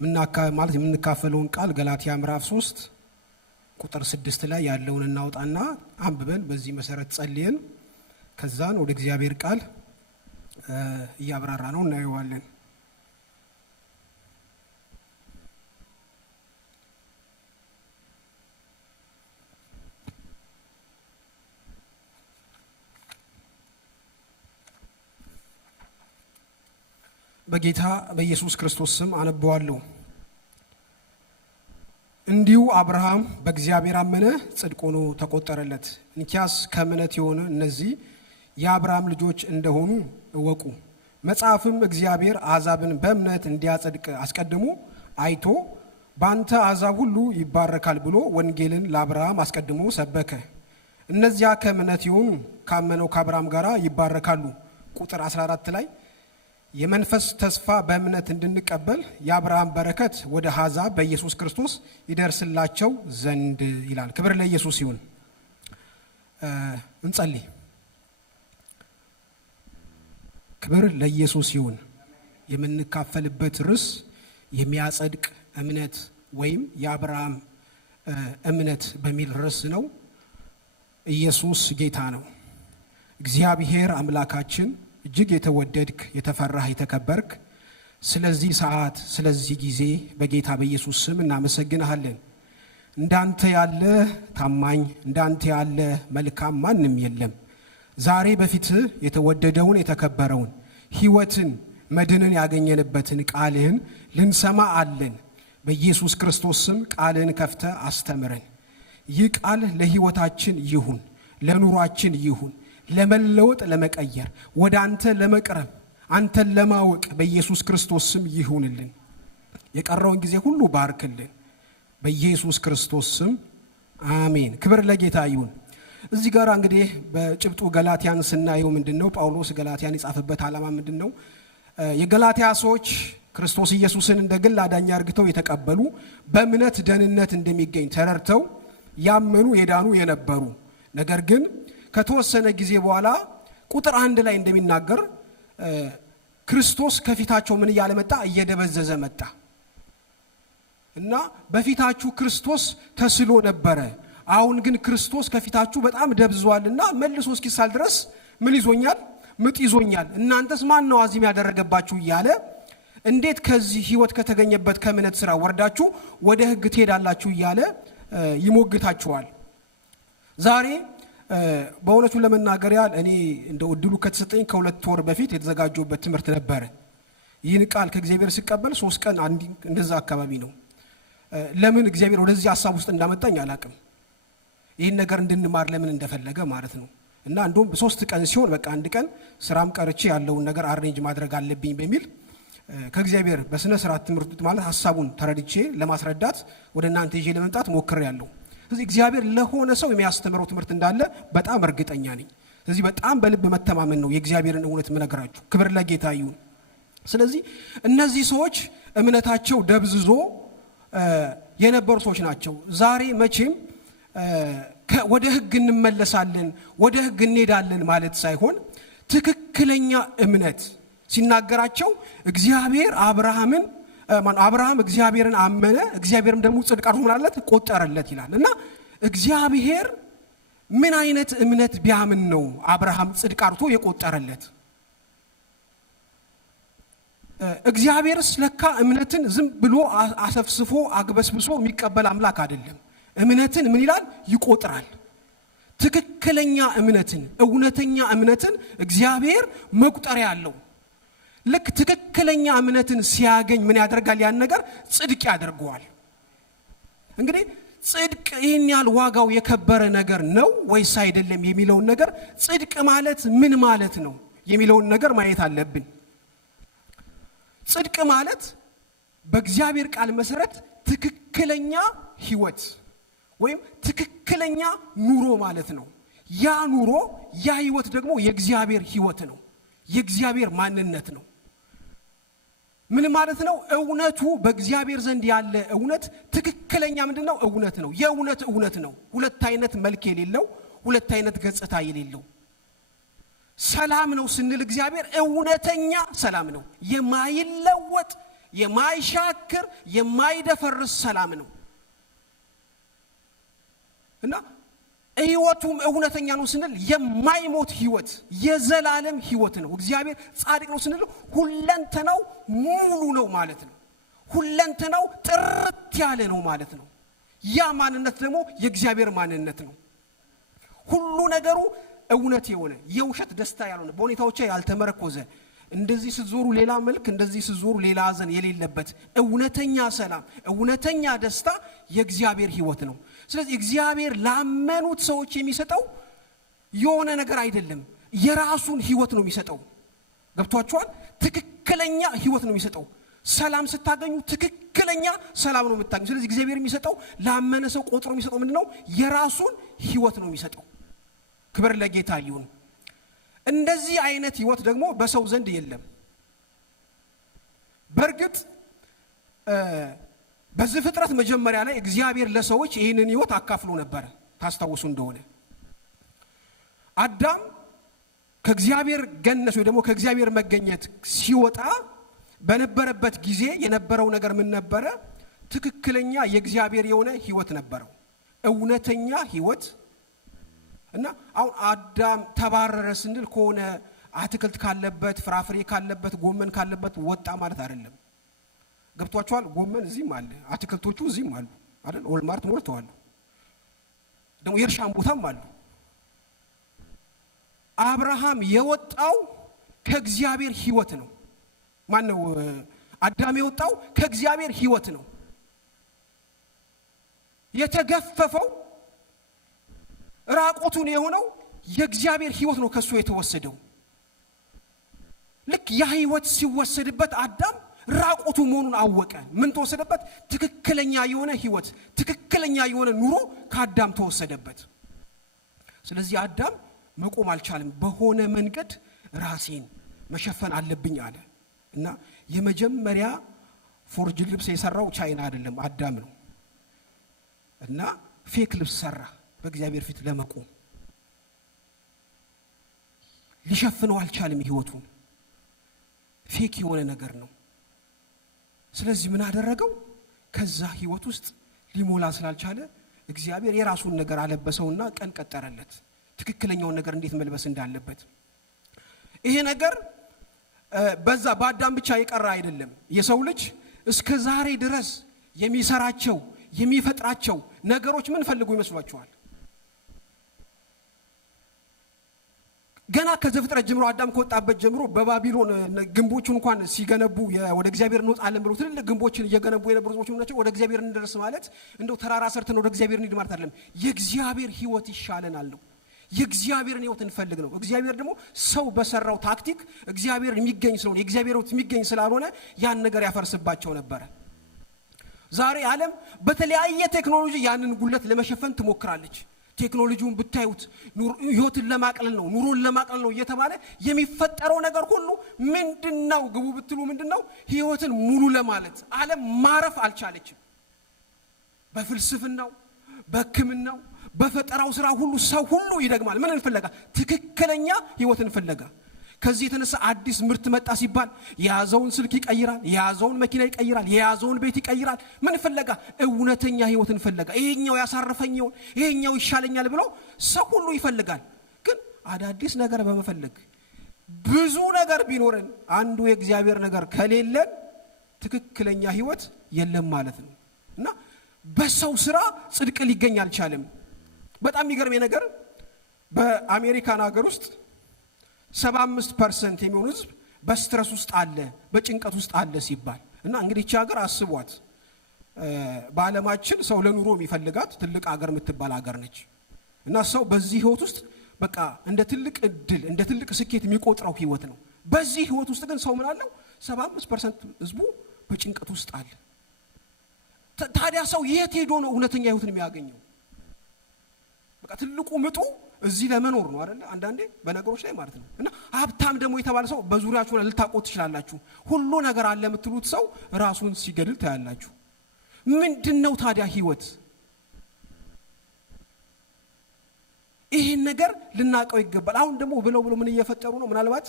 የምንካፈለውን ቃል ገላትያ ምዕራፍ 3 ቁጥር 6 ላይ ያለውን እናውጣና አንብበን በዚህ መሰረት ጸልየን ከዛን ወደ እግዚአብሔር ቃል እያብራራ ነው እናየዋለን። በጌታ በኢየሱስ ክርስቶስ ስም አነበዋለሁ። እንዲሁ አብርሃም በእግዚአብሔር አመነ፣ ጽድቅ ሆኖ ተቆጠረለት። እንኪያስ ከእምነት የሆነ እነዚህ የአብርሃም ልጆች እንደሆኑ እወቁ። መጽሐፍም እግዚአብሔር አሕዛብን በእምነት እንዲያጸድቅ አስቀድሞ አይቶ በአንተ አሕዛብ ሁሉ ይባረካል ብሎ ወንጌልን ለአብርሃም አስቀድሞ ሰበከ። እነዚያ ከእምነት የሆኑ ካመነው ከአብርሃም ጋር ይባረካሉ። ቁጥር 14 ላይ የመንፈስ ተስፋ በእምነት እንድንቀበል የአብርሃም በረከት ወደ አሕዛብ በኢየሱስ ክርስቶስ ይደርስላቸው ዘንድ ይላል። ክብር ለኢየሱስ ይሁን። እንጸልይ። ክብር ለኢየሱስ ይሁን። የምንካፈልበት ርዕስ የሚያጸድቅ እምነት ወይም የአብርሃም እምነት በሚል ርዕስ ነው። ኢየሱስ ጌታ ነው። እግዚአብሔር አምላካችን እጅግ የተወደድክ የተፈራህ የተከበርክ ስለዚህ ሰዓት ስለዚህ ጊዜ በጌታ በኢየሱስ ስም እናመሰግንሃለን። እንዳንተ ያለ ታማኝ እንዳንተ ያለ መልካም ማንም የለም። ዛሬ በፊትህ የተወደደውን የተከበረውን ሕይወትን መድንን ያገኘንበትን ቃልህን ልንሰማ አለን። በኢየሱስ ክርስቶስ ስም ቃልህን ከፍተህ አስተምረን። ይህ ቃል ለሕይወታችን ይሁን፣ ለኑሯችን ይሁን፣ ለመለወጥ ለመቀየር፣ ወደ አንተ ለመቅረብ፣ አንተን ለማወቅ በኢየሱስ ክርስቶስ ስም ይሁንልን። የቀረውን ጊዜ ሁሉ ባርክልን በኢየሱስ ክርስቶስ ስም አሜን። ክብር ለጌታ ይሁን። እዚህ ጋር እንግዲህ በጭብጡ ገላትያን ስናየው ምንድነው ጳውሎስ ገላትያን የጻፈበት ዓላማ ምንድነው? የገላትያ ሰዎች ክርስቶስ ኢየሱስን እንደ ግል አዳኝ አድርገው የተቀበሉ በእምነት ደህንነት እንደሚገኝ ተረድተው ያመኑ የዳኑ የነበሩ፣ ነገር ግን ከተወሰነ ጊዜ በኋላ ቁጥር 1 ላይ እንደሚናገር ክርስቶስ ከፊታቸው ምን እያለ መጣ? እየደበዘዘ መጣ እና በፊታችሁ ክርስቶስ ተስሎ ነበረ፣ አሁን ግን ክርስቶስ ከፊታችሁ በጣም ደብዟልና መልሶ እስኪሳል ድረስ ምን ይዞኛል? ምጥ ይዞኛል። እናንተስ ማን ነው አዚም ያደረገባችሁ እያለ እንዴት ከዚህ ሕይወት ከተገኘበት ከእምነት ስራ ወርዳችሁ ወደ ሕግ ትሄዳላችሁ እያለ ይሞግታችኋል። ዛሬ በእውነቱ ለመናገር ያህል እኔ እንደው እድሉ ከተሰጠኝ ከ2 ወር በፊት የተዘጋጀሁበት ትምህርት ነበረ። ይህን ቃል ከእግዚአብሔር ሲቀበል 3 ቀን እንደዛ አካባቢ ነው። ለምን እግዚአብሔር ወደዚህ ሐሳብ ውስጥ እንዳመጣኝ አላቅም። ይህን ነገር እንድንማር ለምን እንደፈለገ ማለት ነው። እና እንደውም 3 ቀን ሲሆን በቃ 1 ቀን ስራም ቀርቼ ያለውን ነገር አሬንጅ ማድረግ አለብኝ በሚል ከእግዚአብሔር በስነ ስርዓት ትምህርት ማለት ሐሳቡን ተረድቼ ለማስረዳት ወደ እናንተ ይዤ ለመምጣት ሞክሬያለሁ። ስለዚህ እግዚአብሔር ለሆነ ሰው የሚያስተምረው ትምህርት እንዳለ በጣም እርግጠኛ ነኝ። ስለዚህ በጣም በልብ መተማመን ነው የእግዚአብሔርን እውነት ምነግራችሁ። ክብር ለጌታ ይሁን። ስለዚህ እነዚህ ሰዎች እምነታቸው ደብዝዞ የነበሩ ሰዎች ናቸው። ዛሬ መቼም ወደ ሕግ እንመለሳለን ወደ ሕግ እንሄዳለን ማለት ሳይሆን ትክክለኛ እምነት ሲናገራቸው እግዚአብሔር አብርሃም እግዚአብሔርን አመነ፣ እግዚአብሔርም ደግሞ ጽድቅ አድርጎ ምናለት ቆጠረለት ይላል። እና እግዚአብሔር ምን አይነት እምነት ቢያምን ነው አብርሃም ጽድቅ አድርጎ የቆጠረለት? እግዚአብሔርስ ለካ እምነትን ዝም ብሎ አሰፍስፎ አግበስብሶ የሚቀበል አምላክ አይደለም። እምነትን ምን ይላል? ይቆጥራል። ትክክለኛ እምነትን እውነተኛ እምነትን እግዚአብሔር መቁጠሪያ አለው። ልክ ትክክለኛ እምነትን ሲያገኝ ምን ያደርጋል? ያን ነገር ጽድቅ ያደርገዋል። እንግዲህ ጽድቅ ይህን ያህል ዋጋው የከበረ ነገር ነው ወይስ አይደለም የሚለውን ነገር ጽድቅ ማለት ምን ማለት ነው የሚለውን ነገር ማየት አለብን። ጽድቅ ማለት በእግዚአብሔር ቃል መሰረት ትክክለኛ ሕይወት ወይም ትክክለኛ ኑሮ ማለት ነው። ያ ኑሮ ያ ሕይወት ደግሞ የእግዚአብሔር ሕይወት ነው፣ የእግዚአብሔር ማንነት ነው። ምን ማለት ነው? እውነቱ በእግዚአብሔር ዘንድ ያለ እውነት ትክክለኛ ምንድነው? እውነት ነው። የእውነት እውነት ነው። ሁለት አይነት መልክ የሌለው፣ ሁለት አይነት ገጽታ የሌለው ሰላም ነው ስንል እግዚአብሔር እውነተኛ ሰላም ነው። የማይለወጥ የማይሻክር የማይደፈርስ ሰላም ነው። እና ሕይወቱም እውነተኛ ነው ስንል የማይሞት ሕይወት የዘላለም ሕይወት ነው። እግዚአብሔር ጻድቅ ነው ስንል ሁለንተናው ሙሉ ነው ማለት ነው። ሁለንተናው ጥርት ያለ ነው ማለት ነው። ያ ማንነት ደግሞ የእግዚአብሔር ማንነት ነው። ሁሉ ነገሩ እውነት የሆነ የውሸት ደስታ ያልሆነ በሁኔታዎች ያልተመረኮዘ እንደዚህ ስትዞሩ ሌላ መልክ እንደዚህ ስትዞሩ ሌላ ሐዘን የሌለበት እውነተኛ ሰላም እውነተኛ ደስታ የእግዚአብሔር ሕይወት ነው። ስለዚህ እግዚአብሔር ላመኑት ሰዎች የሚሰጠው የሆነ ነገር አይደለም፣ የራሱን ሕይወት ነው የሚሰጠው። ገብቷችኋል? ትክክለኛ ሕይወት ነው የሚሰጠው። ሰላም ስታገኙ ትክክለኛ ሰላም ነው የምታገኙ። ስለዚህ እግዚአብሔር የሚሰጠው ላመነ ሰው ቆጥሮ የሚሰጠው ምንድነው? የራሱን ሕይወት ነው የሚሰጠው። ክብር ለጌታ ይሁን። እንደዚህ አይነት ሕይወት ደግሞ በሰው ዘንድ የለም። በእርግጥ በዚህ ፍጥረት መጀመሪያ ላይ እግዚአብሔር ለሰዎች ይህንን ሕይወት አካፍሎ ነበር። ታስታውሱ እንደሆነ አዳም ከእግዚአብሔር ገነት ወይ ደግሞ ከእግዚአብሔር መገኘት ሲወጣ በነበረበት ጊዜ የነበረው ነገር ምን ነበረ? ትክክለኛ የእግዚአብሔር የሆነ ሕይወት ነበረው፣ እውነተኛ ሕይወት። እና አሁን አዳም ተባረረ ስንል ከሆነ አትክልት ካለበት ፍራፍሬ ካለበት ጎመን ካለበት ወጣ ማለት አይደለም። ገብቷችኋል? ጎመን እዚህም አለ፣ አትክልቶቹ እዚህም አሉ አይደል? ኦልማርት ሞልተዋል። ደግሞ የእርሻም ቦታም አሉ። አብርሃም የወጣው ከእግዚአብሔር ሕይወት ነው። ማን ነው? አዳም የወጣው ከእግዚአብሔር ሕይወት ነው። የተገፈፈው ራቆቱን የሆነው የእግዚአብሔር ሕይወት ነው ከሱ የተወሰደው። ልክ ያ ሕይወት ሲወሰድበት አዳም ራቆቱ መሆኑን አወቀ። ምን ተወሰደበት? ትክክለኛ የሆነ ሕይወት፣ ትክክለኛ የሆነ ኑሮ ከአዳም ተወሰደበት። ስለዚህ አዳም መቆም አልቻለም። በሆነ መንገድ ራሴን መሸፈን አለብኝ አለ እና የመጀመሪያ ፎርጅ ልብስ የሰራው ቻይና አይደለም አዳም ነው። እና ፌክ ልብስ ሰራ በእግዚአብሔር ፊት ለመቆም። ሊሸፍነው አልቻለም ሕይወቱን። ፌክ የሆነ ነገር ነው። ስለዚህ ምን አደረገው? ከዛ ሕይወት ውስጥ ሊሞላ ስላልቻለ እግዚአብሔር የራሱን ነገር አለበሰውና ቀን ቀጠረለት፣ ትክክለኛውን ነገር እንዴት መልበስ እንዳለበት። ይሄ ነገር በዛ በአዳም ብቻ የቀረ አይደለም። የሰው ልጅ እስከ ዛሬ ድረስ የሚሰራቸው የሚፈጥራቸው ነገሮች ምን ፈልጉ ይመስሏችኋል? ገና ከዘፍጥረት ጀምሮ አዳም ከወጣበት ጀምሮ በባቢሎን ግንቦቹን እንኳን ሲገነቡ ወደ እግዚአብሔር እንወጣለን ብለው ትልልቅ ግንቦችን እየገነቡ የነበሩ ሰዎች ናቸው። ወደ እግዚአብሔር እንደርስ ማለት እንደው ተራራ ሰርተን ወደ እግዚአብሔር እንሂድ ማለት አይደለም። የእግዚአብሔር ሕይወት ይሻለናል ነው። የእግዚአብሔርን ሕይወት እንፈልግ ነው። እግዚአብሔር ደግሞ ሰው በሰራው ታክቲክ እግዚአብሔር የሚገኝ ስለሆነ የእግዚአብሔር ሕይወት የሚገኝ ስላልሆነ ያን ነገር ያፈርስባቸው ነበረ። ዛሬ ዓለም በተለያየ ቴክኖሎጂ ያንን ጉለት ለመሸፈን ትሞክራለች። ቴክኖሎጂውን ብታዩት ሕይወትን ለማቅለል ነው፣ ኑሮን ለማቅለል ነው እየተባለ የሚፈጠረው ነገር ሁሉ ምንድነው? ግቡ ብትሉ ምንድነው? ሕይወትን ሙሉ ለማለት ዓለም ማረፍ አልቻለችም። በፍልስፍናው፣ በሕክምናው፣ በፈጠራው ስራ ሁሉ ሰው ሁሉ ይደግማል። ምን እንፈልጋ? ትክክለኛ ሕይወትን ፍለጋ። ከዚህ የተነሳ አዲስ ምርት መጣ ሲባል የያዘውን ስልክ ይቀይራል፣ የያዘውን መኪና ይቀይራል፣ የያዘውን ቤት ይቀይራል። ምን ፍለጋ? እውነተኛ ሕይወትን ፍለጋ። ይሄኛው ያሳርፈኛል፣ ይሄኛው ይሻለኛል ብሎ ሰው ሁሉ ይፈልጋል። ግን አዳዲስ ነገር በመፈለግ ብዙ ነገር ቢኖርን አንዱ የእግዚአብሔር ነገር ከሌለን ትክክለኛ ሕይወት የለም ማለት ነው። እና በሰው ስራ ጽድቅ ሊገኝ አልቻለም። በጣም የሚገርም ነገር በአሜሪካን ሀገር ውስጥ 75% የሚሆኑ ህዝብ በስትረስ ውስጥ አለ፣ በጭንቀት ውስጥ አለ ሲባል እና እንግዲህ እቺ ሀገር አስቧት፣ በዓለማችን ሰው ለኑሮ የሚፈልጋት ትልቅ ሀገር የምትባል ሀገር ነች። እና ሰው በዚህ ህይወት ውስጥ በቃ እንደ ትልቅ እድል እንደ ትልቅ ስኬት የሚቆጥረው ህይወት ነው። በዚህ ህይወት ውስጥ ግን ሰው ምን አለው? 75% ህዝቡ በጭንቀት ውስጥ አለ። ታዲያ ሰው የት ሄዶ ነው እውነተኛ ህይወትን የሚያገኘው? በቃ ትልቁ ምጡ እዚህ ለመኖር ነው አይደል? አንዳንዴ በነገሮች ላይ ማለት ነው። እና ሀብታም ደግሞ የተባለ ሰው በዙሪያችሁ ላይ ልታቆት ትችላላችሁ። ሁሉ ነገር አለ የምትሉት ሰው ራሱን ሲገድል ታያላችሁ። ምንድነው ታዲያ ህይወት? ይሄን ነገር ልናቀው ይገባል። አሁን ደግሞ ብለው ምን እየፈጠሩ ነው? ምናልባት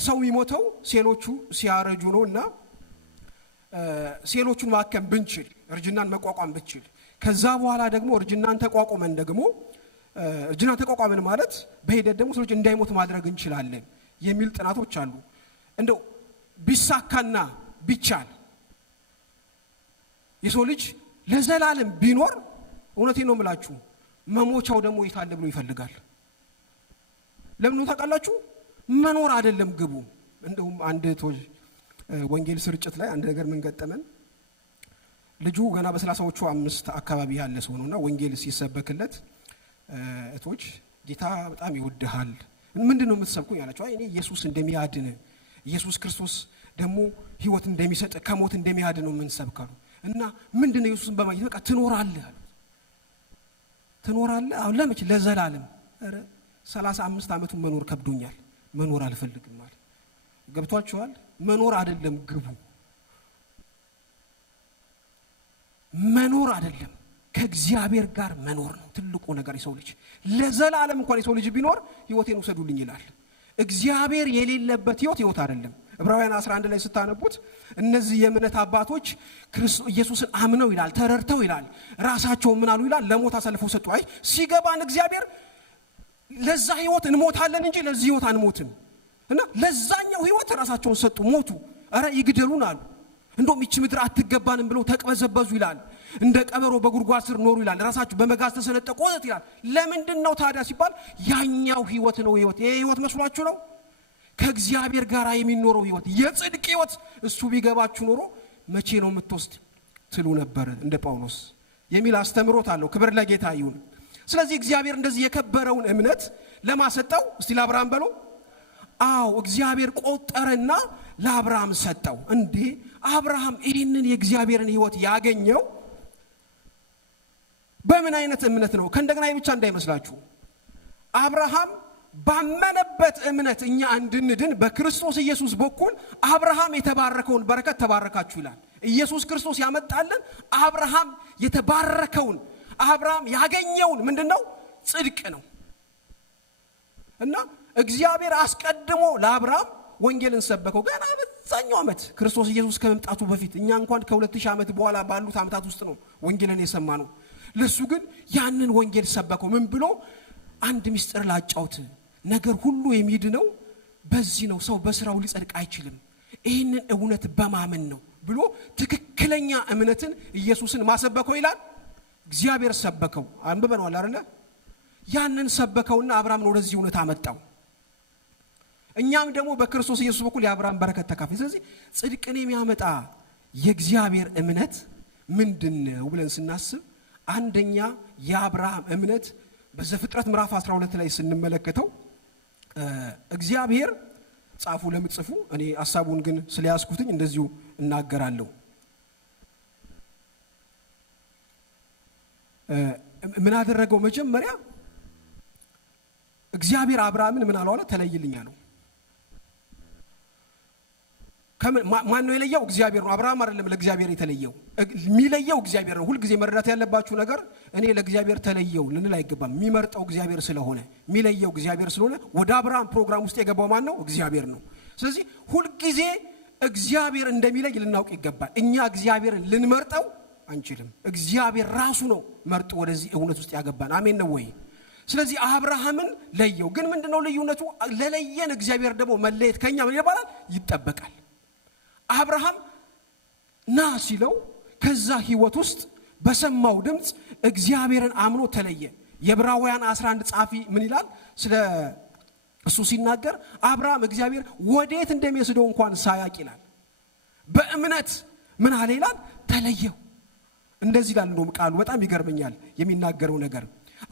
ሰው የሚሞተው ሴሎቹ ሲያረጁ ነው እና ሴሎቹን ማከም ብንችል፣ እርጅናን መቋቋም ብንችል፣ ከዛ በኋላ ደግሞ እርጅናን ተቋቁመን ደግሞ እርጅናን ተቋቋመን ማለት በሂደት ደግሞ ሰዎች እንዳይሞት ማድረግ እንችላለን የሚል ጥናቶች አሉ። እንደው ቢሳካና ቢቻል የሰው ልጅ ለዘላለም ቢኖር እውነቴን ነው የምላችሁ መሞቻው ደግሞ ይታለ ብሎ ይፈልጋል። ለምን ታውቃላችሁ? መኖር አይደለም ግቡ። እንደውም አንድ ወንጌል ስርጭት ላይ አንድ ነገር ምን ገጠመን? ልጁ ገና በ30ዎቹ 5 አካባቢ ያለ ሰው ነውና ወንጌል ሲሰበክለት እቶች ጌታ በጣም ይወድሃል፣ ምንድነው የምትሰብኩኝ አላቸው። አይ እኔ ኢየሱስ እንደሚያድን ኢየሱስ ክርስቶስ ደግሞ ሕይወት እንደሚሰጥ ከሞት እንደሚያድን ነው የምንሰብከው እና ምንድነው ኢየሱስን በማየት በቃ ትኖራለህ አሉት። ትኖራለህ? አሁን ለመች? ለዘላለም። ኧረ 35 ዓመቱን መኖር ከብዶኛል፣ መኖር አልፈልግም ማለት ገብቷችኋል? መኖር አይደለም ግቡ፣ መኖር አይደለም ከእግዚአብሔር ጋር መኖር ነው ትልቁ ነገር። የሰው ልጅ ለዘላለም እንኳን የሰው ልጅ ቢኖር ሕይወቴን ውሰዱልኝ ይላል። እግዚአብሔር የሌለበት ሕይወት አይደለም። ዕብራውያን 11 ላይ ስታነቡት እነዚህ የእምነት አባቶች ኢየሱስን አምነው ይላል፣ ተረድተው ይላል፣ ራሳቸው ምን አሉ ይላል? ለሞት አሳልፈው ሰጡ። አይ ሲገባን እግዚአብሔር ለዛ ሕይወት እንሞታለን እንጂ ለዚህ ሕይወት አንሞትም። እና ለዛኛው ህይወት ራሳቸውን ሰጡ፣ ሞቱ። አረ ይግደሉን አሉ። እንደውም ይህች ምድር አትገባንም ብለው ተቅበዘበዙ ይላል። እንደ ቀበሮ በጉድጓድ ስር ኖሩ ይላል። ራሳቸው በመጋዝ ተሰነጠቁ ወዘት ይላል። ለምንድን ነው ታዲያ ሲባል ያኛው ህይወት ነው ህይወት። ይሄ ህይወት መስሏችሁ ነው? ከእግዚአብሔር ጋር የሚኖረው ህይወት፣ የጽድቅ ህይወት እሱ ቢገባችሁ ኖሮ መቼ ነው የምትወስድ ትሉ ነበር እንደ ጳውሎስ የሚል አስተምሮት አለው። ክብር ለጌታ ይሁን። ስለዚህ እግዚአብሔር እንደዚህ የከበረውን እምነት ለማሰጠው እስቲ ለአብርሃም በሉ። አዎ እግዚአብሔር ቆጠረና ለአብርሃም ሰጠው። እንዴ አብርሃም ይህንን የእግዚአብሔርን ህይወት ያገኘው በምን አይነት እምነት ነው? ከእንደገና ብቻ እንዳይመስላችሁ። አብርሃም ባመነበት እምነት እኛ እንድንድን በክርስቶስ ኢየሱስ በኩል አብርሃም የተባረከውን በረከት ተባረካችሁ ይላል። ኢየሱስ ክርስቶስ ያመጣልን አብርሃም የተባረከውን አብርሃም ያገኘውን ምንድነው? ጽድቅ ነው። እና እግዚአብሔር አስቀድሞ ለአብርሃም ወንጌልን ሰበከው። ገና በዛኛው ዓመት ክርስቶስ ኢየሱስ ከመምጣቱ በፊት፣ እኛ እንኳን ከ2000 ዓመት በኋላ ባሉት ዓመታት ውስጥ ነው ወንጌልን የሰማነው። ለሱ ግን ያንን ወንጌል ሰበከው። ምን ብሎ? አንድ ምስጢር ላጫውት፣ ነገር ሁሉ የሚድነው በዚህ ነው፣ ሰው በስራው ሊጸድቅ አይችልም፣ ይህንን እውነት በማመን ነው ብሎ ትክክለኛ እምነትን ኢየሱስን ማሰበከው ይላል። እግዚአብሔር ሰበከው። አንብበነዋል አይደለ? ያንን ሰበከውና አብርሃምን ወደዚህ እውነት አመጣው። እኛም ደግሞ በክርስቶስ ኢየሱስ በኩል የአብርሃም በረከት ተካፋይ። ስለዚህ ጽድቅን የሚያመጣ የእግዚአብሔር እምነት ምንድነው ብለን ስናስብ አንደኛ የአብርሃም እምነት በዘፍጥረት ምዕራፍ 12 ላይ ስንመለከተው እግዚአብሔር ጻፉ ለምጽፉ እኔ ሐሳቡን ግን ስለያስኩትኝ እንደዚሁ እናገራለሁ። ምን አደረገው? መጀመሪያ እግዚአብሔር አብርሃምን ምን አለው? ተለይልኝ አለው። ማን ነው የለየው? እግዚአብሔር ነው። አብርሃም አይደለም ለእግዚአብሔር የተለየው። የሚለየው እግዚአብሔር ነው። ሁልጊዜ መረዳት ያለባችሁ ነገር እኔ ለእግዚአብሔር ተለየው ልንል አይገባም። የሚመርጠው እግዚአብሔር ስለሆነ፣ የሚለየው እግዚአብሔር ስለሆነ ወደ አብርሃም ፕሮግራም ውስጥ የገባው ማን ነው? እግዚአብሔር ነው። ስለዚህ ሁልጊዜ እግዚአብሔር እንደሚለይ ልናውቅ ይገባል። እኛ እግዚአብሔርን ልንመርጠው አንችልም። እግዚአብሔር ራሱ ነው መርጦ ወደዚህ እውነት ውስጥ ያገባን። አሜን ነው ወይ? ስለዚህ አብርሃምን ለየው። ግን ምንድነው ልዩነቱ? ለለየን እግዚአብሔር ደግሞ መለየት ከኛ ምን ይባላል? ይጠበቃል። አብርሃም ና ሲለው ከዛ ህይወት ውስጥ በሰማው ድምፅ እግዚአብሔርን አምኖ ተለየ። የዕብራውያን 11 ጻፊ ምን ይላል ስለ እሱ ሲናገር? አብርሃም እግዚአብሔር ወዴት እንደሚወስደው እንኳን ሳያውቅ ይላል በእምነት ምን አለ ይላል? ተለየው። እንደዚህ ይላል። እንደውም ቃሉ በጣም ይገርመኛል የሚናገረው ነገር።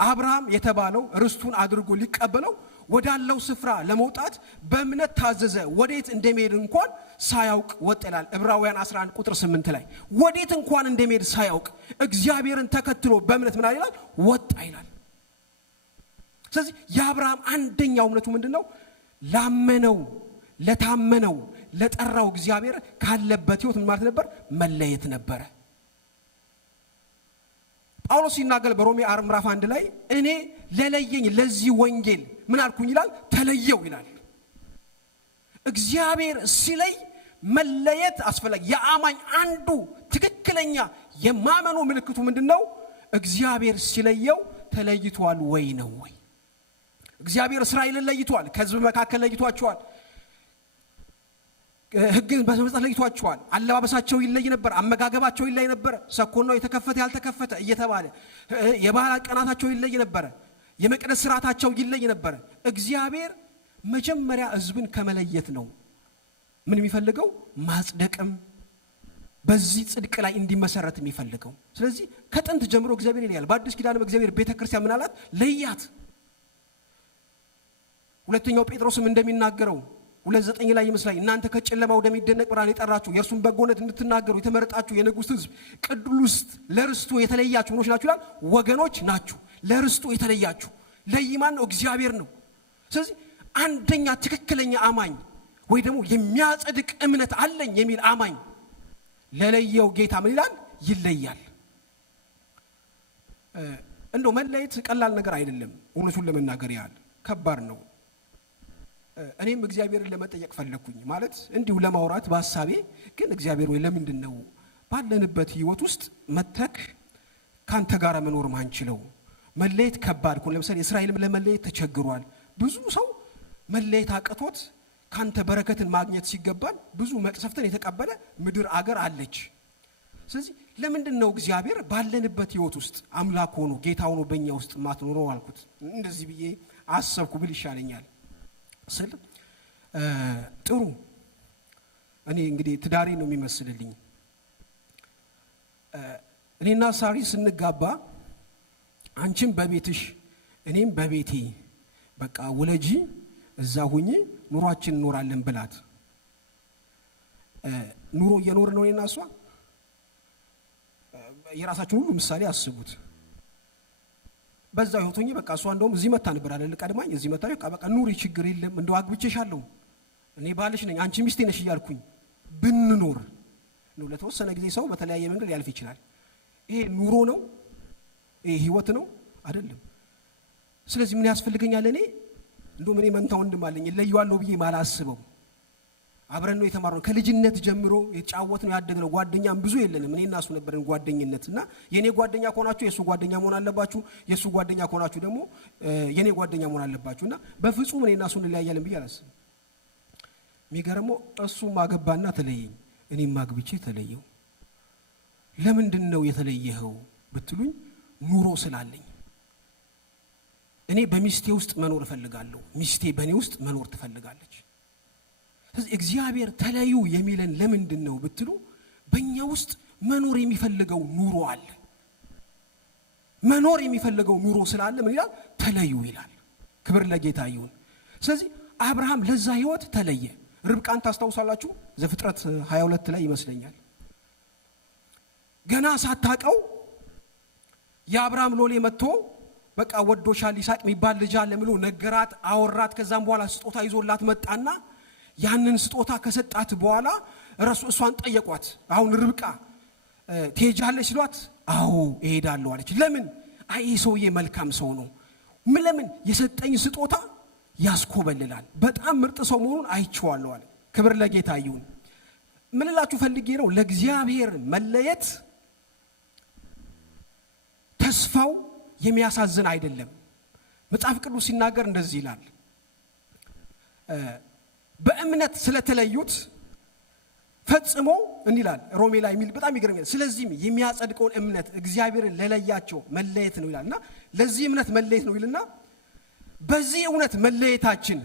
አብርሃም የተባለው ርስቱን አድርጎ ሊቀበለው ወዳለው ስፍራ ለመውጣት በእምነት ታዘዘ። ወዴት እንደሚሄድ እንኳን ሳያውቅ ወጣ ይላል ዕብራውያን 11 ቁጥር 8 ላይ። ወዴት እንኳን እንደሚሄድ ሳያውቅ እግዚአብሔርን ተከትሎ በእምነት ምን ይላል? ወጣ ይላል። ስለዚህ የአብርሃም አንደኛው እምነቱ ምንድነው? ላመነው፣ ለታመነው፣ ለጠራው እግዚአብሔር ካለበት ህይወት ምን ማለት ነበር? መለየት ነበረ። ጳውሎስ ሲናገር በሮሜ ምዕራፍ 1 ላይ እኔ ለለየኝ ለዚህ ወንጌል ምን አልኩኝ ይላል? ተለየው ይላል። እግዚአብሔር ሲለይ መለየት አስፈላጊ። የአማኝ አንዱ ትክክለኛ የማመኑ ምልክቱ ምንድነው? እግዚአብሔር ሲለየው ተለይቷል ወይ ነው ወይ? እግዚአብሔር እስራኤልን ለይቷል። ከህዝብ መካከል ለይቷቸዋል። ሕግን በመስጠት ለይቷቸዋል። አለባበሳቸው ይለይ ነበር፣ አመጋገባቸው ይለይ ነበር። ሰኮናው የተከፈተ ያልተከፈተ እየተባለ የበዓላት ቀናታቸው ይለይ ነበር፣ የመቅደስ ስርዓታቸው ይለይ ነበር። እግዚአብሔር መጀመሪያ ህዝብን ከመለየት ነው ምን የሚፈልገው? ማጽደቅም በዚህ ጽድቅ ላይ እንዲመሰረት የሚፈልገው። ስለዚህ ከጥንት ጀምሮ እግዚአብሔር ይለያል። በአዲስ ኪዳንም እግዚአብሔር ቤተክርስቲያን ምን አላት? ለያት። ሁለተኛው ጴጥሮስም እንደሚናገረው 2:9 ላይ ይመስላል እናንተ ከጨለማ ወደሚደነቅ ብርሃን የጠራችሁ የእርሱን በጎነት እንድትናገሩ የተመረጣችሁ የንጉሥ ህዝብ ቅዱስ ለርስቱ የተለያችሁ ምኖች ናችሁ ይላል። ወገኖች ናችሁ፣ ለርስቱ የተለያችሁ። ለይማን ነው? እግዚአብሔር ነው። ስለዚህ አንደኛ ትክክለኛ አማኝ ወይ ደግሞ የሚያጸድቅ እምነት አለኝ የሚል አማኝ ለለየው ጌታ ምን ይላል? ይለያል። እንደው መለየት ቀላል ነገር አይደለም። እውነቱን ለመናገር ያህል ከባድ ነው። እኔም እግዚአብሔርን ለመጠየቅ ፈለኩኝ ማለት እንዲሁ ለማውራት በሐሳቤ ግን እግዚአብሔር ወይ ለምንድን ነው ባለንበት ህይወት ውስጥ መተክ ካንተ ጋር መኖር ማንችለው? መለየት ከባድ ነው። ለምሳሌ እስራኤልም ለመለየት ተቸግሯል። ብዙ ሰው መለየት አቅቶት ካንተ በረከትን ማግኘት ሲገባን ብዙ መቅሰፍትን የተቀበለ ምድር አገር አለች። ስለዚህ ለምንድነው እግዚአብሔር ባለንበት ህይወት ውስጥ አምላክ ሆኖ ጌታ ሆኖ በእኛ ውስጥ ማትኖረው አልኩት። እንደዚህ ብዬ አሰብኩ ብል ይሻለኛል ስል ጥሩ እኔ እንግዲህ ትዳሬ ነው የሚመስልልኝ። እኔና ሳሪ ስንጋባ አንቺም በቤትሽ እኔም በቤቴ በቃ ወለጂ እዛ ሁኚ ኑሯችን እንኖራለን ብላት ኑሮ እየኖር ነው እኔና እሷ። የራሳችን ሁሉ ምሳሌ አስቡት። በዛው ህይወት ሆኜ በቃ እሷ እንደውም እዚህ መታ ነበር አይደል ቀድማኝ እዚህ መታ በቃ ኑሪ ችግር የለም እንደው አግብቼሻለሁ እኔ ባልሽ ነኝ አንቺ ሚስቴ ነሽ እያልኩኝ ብንኖር ነው። ለተወሰነ ጊዜ ሰው በተለያየ መንገድ ያልፍ ይችላል። ይሄ ኑሮ ነው? ይሄ ህይወት ነው? አይደለም። ስለዚህ ምን ያስፈልገኛል? እኔ እንደውም እኔ መንታ ወንድም አለኝ ለየዋለሁ ብዬ ማላስበው አብረን ነው የተማርነው ከልጅነት ጀምሮ የተጫወትነው ያደግነው ጓደኛም ብዙ የለንም። እኔና እሱ ነበርን ጓደኝነትና የኔ ጓደኛ ከሆናችሁ የሱ ጓደኛ መሆን አለባችሁ፣ የሱ ጓደኛ ከሆናችሁ ደግሞ የኔ ጓደኛ መሆን አለባችሁና በፍጹም እኔና እሱ እንለያያለን ብዬ አላስብም። የሚገርመው እሱ ማገባና ተለየኝ፣ እኔም ማግብቼ ተለየው። ለምንድነው የተለየኸው ብትሉኝ ኑሮ ስላለኝ። እኔ በሚስቴ ውስጥ መኖር እፈልጋለሁ፣ ሚስቴ በእኔ ውስጥ መኖር ትፈልጋለች። ስለዚህ እግዚአብሔር ተለዩ የሚለን ለምንድነው ብትሉ በእኛ ውስጥ መኖር የሚፈልገው ኑሮ አለ። መኖር የሚፈልገው ኑሮ ስላለ ምን ይላል? ተለዩ ይላል። ክብር ለጌታ ይሁን። ስለዚህ አብርሃም ለዛ ህይወት ተለየ። ርብቃን ታስታውሳላችሁ? ዘፍጥረት 22 ላይ ይመስለኛል። ገና ሳታቀው የአብርሃም ሎሌ መጥቶ በቃ ወዶሻል ይስሐቅ የሚባል ልጅ አለ ብሎ ነገራት፣ አወራት። ከዛም በኋላ ስጦታ ይዞላት መጣና ያንን ስጦታ ከሰጣት በኋላ እሷን ጠየቋት። አሁን ርብቃ ትሄጃለሽ ሲሏት አዎ እሄዳለሁ አለች። ለምን? አይ ሰውዬ መልካም ሰው ነው። ለምን? የሰጠኝ ስጦታ ያስኮበልላል፣ በጣም ምርጥ ሰው መሆኑን አይቼዋለሁ አለ። ክብር ለጌታ ይሁን። ምን ልላችሁ ፈልጌ ነው፣ ለእግዚአብሔር መለየት ተስፋው የሚያሳዝን አይደለም። መጽሐፍ ቅዱስ ሲናገር እንደዚህ ይላል፣ በእምነት ስለተለዩት ፈጽሞ እንዲላል ሮሜ ላይ የሚል በጣም ይገርማል። ስለዚህም የሚያጸድቀውን እምነት እግዚአብሔርን ለለያቸው መለየት ነው ይላልና ለዚህ እምነት መለየት ነው ይልና በዚህ እውነት መለየታችን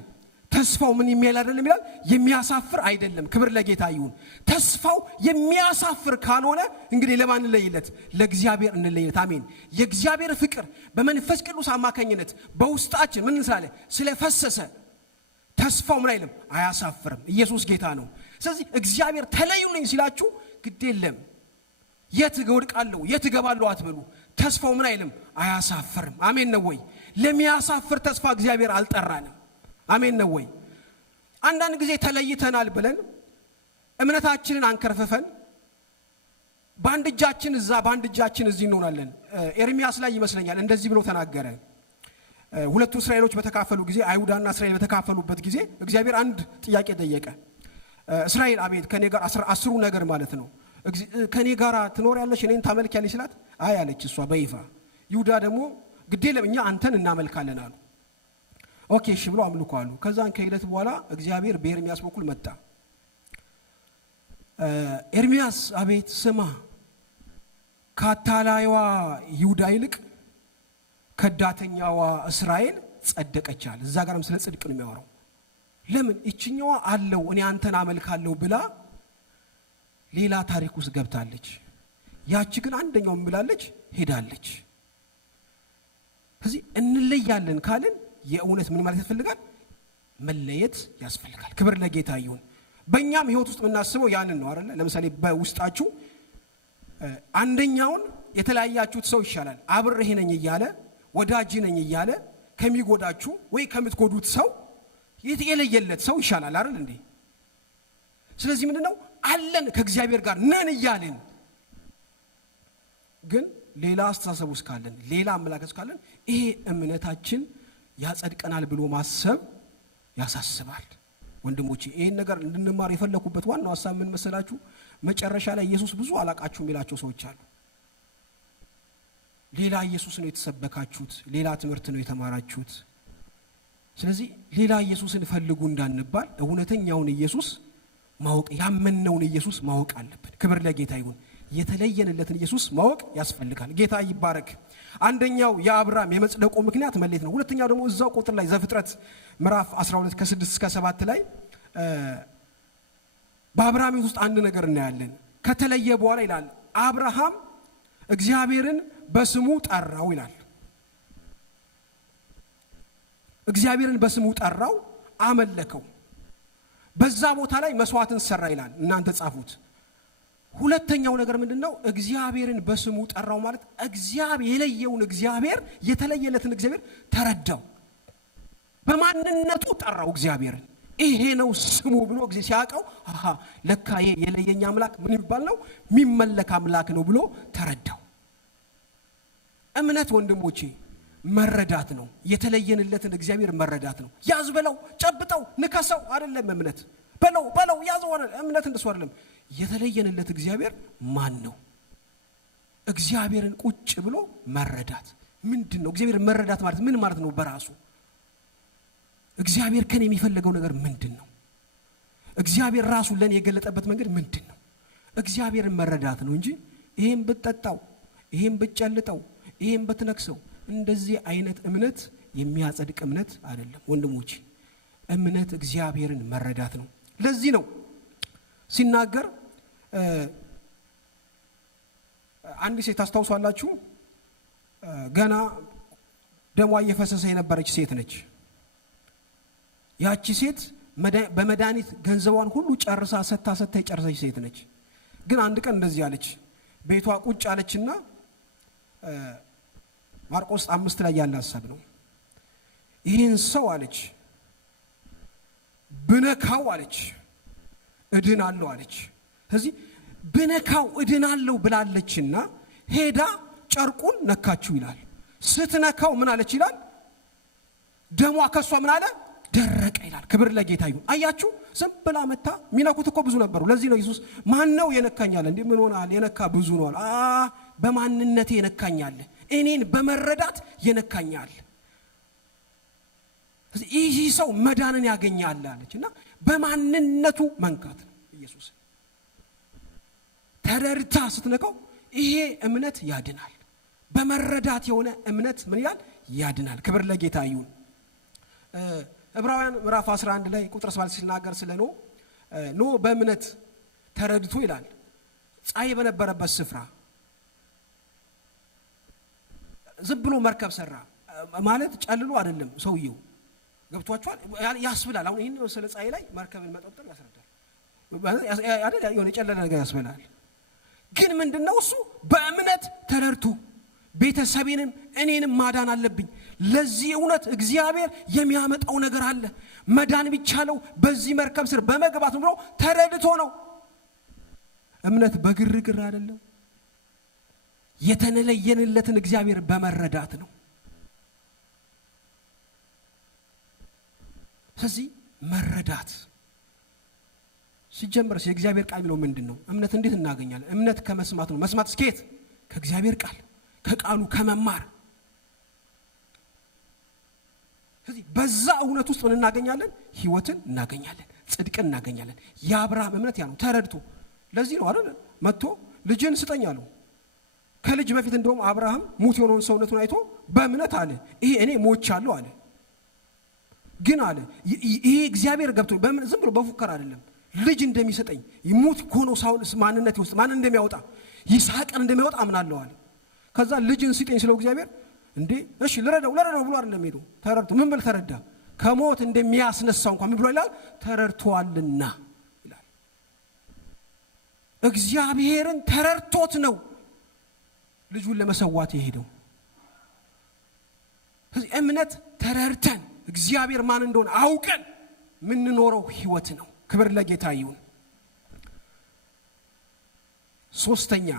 ተስፋው ምን የሚያል አይደለም ይላል፣ የሚያሳፍር አይደለም። ክብር ለጌታ ይሁን። ተስፋው የሚያሳፍር ካልሆነ እንግዲህ ለማን እንለይለት? ለእግዚአብሔር እንለይለት። አሜን። የእግዚአብሔር ፍቅር በመንፈስ ቅዱስ አማካኝነት በውስጣችን ምን ስላለ ስለፈሰሰ ተስፋው ምን አይልም? አያሳፍርም። ኢየሱስ ጌታ ነው። ስለዚህ እግዚአብሔር ተለዩልኝ ሲላችሁ ግድ የለም የት እወድቃለሁ የት እገባለሁ አትበሉ። ተስፋው ምን አይልም? አያሳፍርም። አሜን ነው ወይ? ለሚያሳፍር ተስፋ እግዚአብሔር አልጠራንም። አሜን ነው ወይ? አንዳንድ ጊዜ ተለይተናል ብለን እምነታችንን አንከርፈፈን በአንድ እጃችን እዛ በአንድ እጃችን እዚህ እንሆናለን። ኤርሚያስ ላይ ይመስለኛል እንደዚህ ብሎ ተናገረ። ሁለቱ እስራኤሎች በተካፈሉ ጊዜ አይሁዳና እስራኤል በተካፈሉበት ጊዜ እግዚአብሔር አንድ ጥያቄ ጠየቀ። እስራኤል አቤት ከኔ ጋር 10 ነገር ማለት ነው ከኔ ጋር ትኖሪያለሽ እኔን ታመልኪያለሽ ሲላት አይ አለች እሷ በይፋ። ይሁዳ ደግሞ ግዴ ለኛ አንተን እናመልካለን አሉ። ኦኬ እሺ ብሎ አምልኮ አሉ። ከዛን ከሂደት በኋላ እግዚአብሔር በኤርሚያስ በኩል መጣ። ኤርሚያስ አቤት ስማ ካታላይዋ ይሁዳ ይልቅ ከዳተኛዋ እስራኤል ጸደቀቻል። እዛ ጋርም ስለ ጽድቅ ነው የሚያወራው። ለምን እቺኛዋ አለው እኔ አንተን አመልካለሁ ብላ ሌላ ታሪክ ውስጥ ገብታለች። ያቺ ግን አንደኛው ብላለች ሄዳለች። ስለዚህ እንለያለን ካልን የእውነት ምን ማለት ያስፈልጋል? መለየት ያስፈልጋል። ክብር ለጌታ ይሁን። በእኛም ህይወት ውስጥ የምናስበው ያንን ነው አይደል? ለምሳሌ በውስጣችሁ አንደኛውን የተለያያችሁት ሰው ይሻላል አብሬህ ነኝ እያለ ወዳጅ ነኝ እያለ ከሚጎዳችሁ ወይ ከምትጎዱት ሰው የለየለት ሰው ይሻላል አይደል እንዴ? ስለዚህ ምንድነው አለን ከእግዚአብሔር ጋር ነን እያልን ግን ሌላ አስተሳሰብ ውስጥ ካለን ሌላ አመላከት ውስጥ ካለን ይሄ እምነታችን ያጸድቀናል ብሎ ማሰብ ያሳስባል። ወንድሞቼ ይሄን ነገር እንድንማር የፈለኩበት ዋናው ሐሳብ ምን መሰላችሁ? መጨረሻ ላይ ኢየሱስ ብዙ አላቃችሁ የሚላቸው ሰዎች አሉ። ሌላ ኢየሱስ ነው የተሰበካችሁት፣ ሌላ ትምህርት ነው የተማራችሁት። ስለዚህ ሌላ ኢየሱስን ፈልጉ እንዳንባል እውነተኛውን ኢየሱስ ማወቅ ያመነውን ኢየሱስ ማወቅ አለብን። ክብር ለጌታ ይሁን። የተለየንለትን ኢየሱስ ማወቅ ያስፈልጋል። ጌታ ይባረክ። አንደኛው የአብርሃም የመጽደቁ ምክንያት መለየት ነው። ሁለተኛው ደግሞ እዛው ቁጥር ላይ ዘፍጥረት ምዕራፍ 12 ከ6 እስከ 7 ላይ በአብርሃም ውስጥ አንድ ነገር እናያለን። ከተለየ በኋላ ይላል አብርሃም እግዚአብሔርን በስሙ ጠራው ይላል። እግዚአብሔርን በስሙ ጠራው፣ አመለከው። በዛ ቦታ ላይ መስዋዕትን ሰራ ይላል። እናንተ ጻፉት። ሁለተኛው ነገር ምንድነው? እግዚአብሔርን በስሙ ጠራው ማለት እግዚአብሔር የለየውን እግዚአብሔር የተለየለትን እግዚአብሔር ተረዳው። በማንነቱ ጠራው እግዚአብሔርን። ይሄ ነው ስሙ ብሎ እግዚአብሔር ሲያቀው አሃ ለካ የለየኝ አምላክ ምን ይባል ነው? የሚመለክ አምላክ ነው ብሎ ተረዳው። እምነት ወንድሞቼ መረዳት ነው። የተለየንለትን እግዚአብሔር መረዳት ነው። ያዝ በለው፣ ጨብጠው፣ ንከሰው አይደለም እምነት። በለው ያዘው እምነት እንደሱ አይደለም። የተለየንለት እግዚአብሔር ማን ነው? እግዚአብሔርን ቁጭ ብሎ መረዳት ምንድን ነው? እግዚአብሔር መረዳት ማለት ምን ማለት ነው? በራሱ እግዚአብሔር ከኔ የሚፈልገው ነገር ምንድን ነው? እግዚአብሔር ራሱን ለኔ የገለጠበት መንገድ ምንድን ነው? እግዚአብሔርን መረዳት ነው እንጂ ይሄን ብትጠጣው፣ ይሄን ብትጨልጠው፣ ይሄን ብትነክሰው እንደዚህ አይነት እምነት የሚያጸድቅ እምነት አይደለም ወንድሞቼ። እምነት እግዚአብሔርን መረዳት ነው። ለዚህ ነው ሲናገር አንድ ሴት ታስታውሳላችሁ፣ ገና ደሟ እየፈሰሰ የነበረች ሴት ነች። ያቺ ሴት በመድኃኒት ገንዘቧን ሁሉ ጨርሳ ሰታ የጨረሰች ሴት ነች። ግን አንድ ቀን እንደዚህ አለች። ቤቷ ቁጭ አለችና ማርቆስ 5 ላይ ያለ ሐሳብ ነው። ይህን ሰው አለች ብነካው አለች እድናለሁ አለች። ስለዚህ ብነካው እድናለሁ ብላለችና ሄዳ ጨርቁን ነካችው ይላል። ስትነካው ምን አለች ይላል? ደሟ ከሷ ምን አለ? ደረቀ ይላል። ክብር ለጌታ ይሁን። አያችሁ፣ ዝም ብላ መታ። ሚነኩት እኮ ብዙ ነበሩ። ለዚህ ነው ኢየሱስ ማን ነው የነካኛል? እንዴ ምን ሆናል? የነካ ብዙ ነው አለ። በማንነቴ የነካኛል፣ እኔን በመረዳት የነካኛል። ይህ ሰው መዳንን ያገኛል አለችና በማንነቱ መንካት ነው ኢየሱስ። ተረድታ ስትነካው ይሄ እምነት ያድናል። በመረዳት የሆነ እምነት ምን ይላል? ያድናል። ክብር ለጌታ ይሁን። ዕብራውያን ምዕራፍ 11 ላይ ቁጥር 7 ሲናገር ስለ ኖ በእምነት ተረድቶ ይላል ፀሐይ በነበረበት ስፍራ ዝም ብሎ መርከብ ሰራ ማለት ጨልሎ አይደለም ሰውየው። ገብቷችኋል? ያስብላል። አሁን ይሄን ስለ ፀሐይ ላይ መርከብን መጠብጠብ ያስረዳል አይደል? የሆነ የጨለለ ነገር ያስብላል። ግን ምንድነው እሱ? በእምነት ተረድቶ ቤተሰቤንም እኔንም ማዳን አለብኝ፣ ለዚህ እውነት እግዚአብሔር የሚያመጣው ነገር አለ፣ መዳን ቢቻለው በዚህ መርከብ ስር በመግባት ብሎ ተረድቶ ነው። እምነት በግርግር አይደለም፣ የተለየንለትን እግዚአብሔር በመረዳት ነው። ስለዚህ መረዳት ሲጀምርስ የእግዚአብሔር ቃል የሚለው ምንድን ነው? እምነት እንዴት እናገኛለን? እምነት ከመስማት ነው። መስማት እስከየት? ከእግዚአብሔር ቃል፣ ከቃሉ ከመማር። ስለዚህ በዛ እውነት ውስጥ ምን እናገኛለን? ህይወትን እናገኛለን፣ ጽድቅን እናገኛለን። የአብርሃም እምነት ያ ነው፣ ተረድቶ። ለዚህ ነው አይደል መጥቶ ልጅን ስጠኝ አለው። ከልጅ በፊት እንደውም አብርሃም ሙት የሆነውን ሰውነቱን አይቶ በእምነት አለ ይሄ እኔ ሞቻለሁ አለ። ግን አለ ይሄ እግዚአብሔር ገብቶ ዝም ብሎ በፉከራ አይደለም፣ ልጅ እንደሚሰጠኝ ሙት ሆኖ ሳውንስ ማንነት ውስጥ ማን እንደሚያወጣ ይስሐቅን እንደሚያወጣ አምናለሁ አለ። ከዛ ልጅን ስጠኝ ስለው እግዚአብሔር እንዴ እሺ ልረዳው ብሎ አይደለም ሄዶ ተረድቶ ምን ብል ተረዳ? ከሞት እንደሚያስነሳው እንኳን ምን ብሎ ይላል? ተረድቷልና ይላል። እግዚአብሔርን ተረድቶት ነው ልጁን ለመሰዋት የሄደው። ስለዚህ እምነት ተረድተን እግዚአብሔር ማን እንደሆነ አውቀን ምንኖረው ህይወት ነው። ክብር ለጌታ ይሁን። ሶስተኛ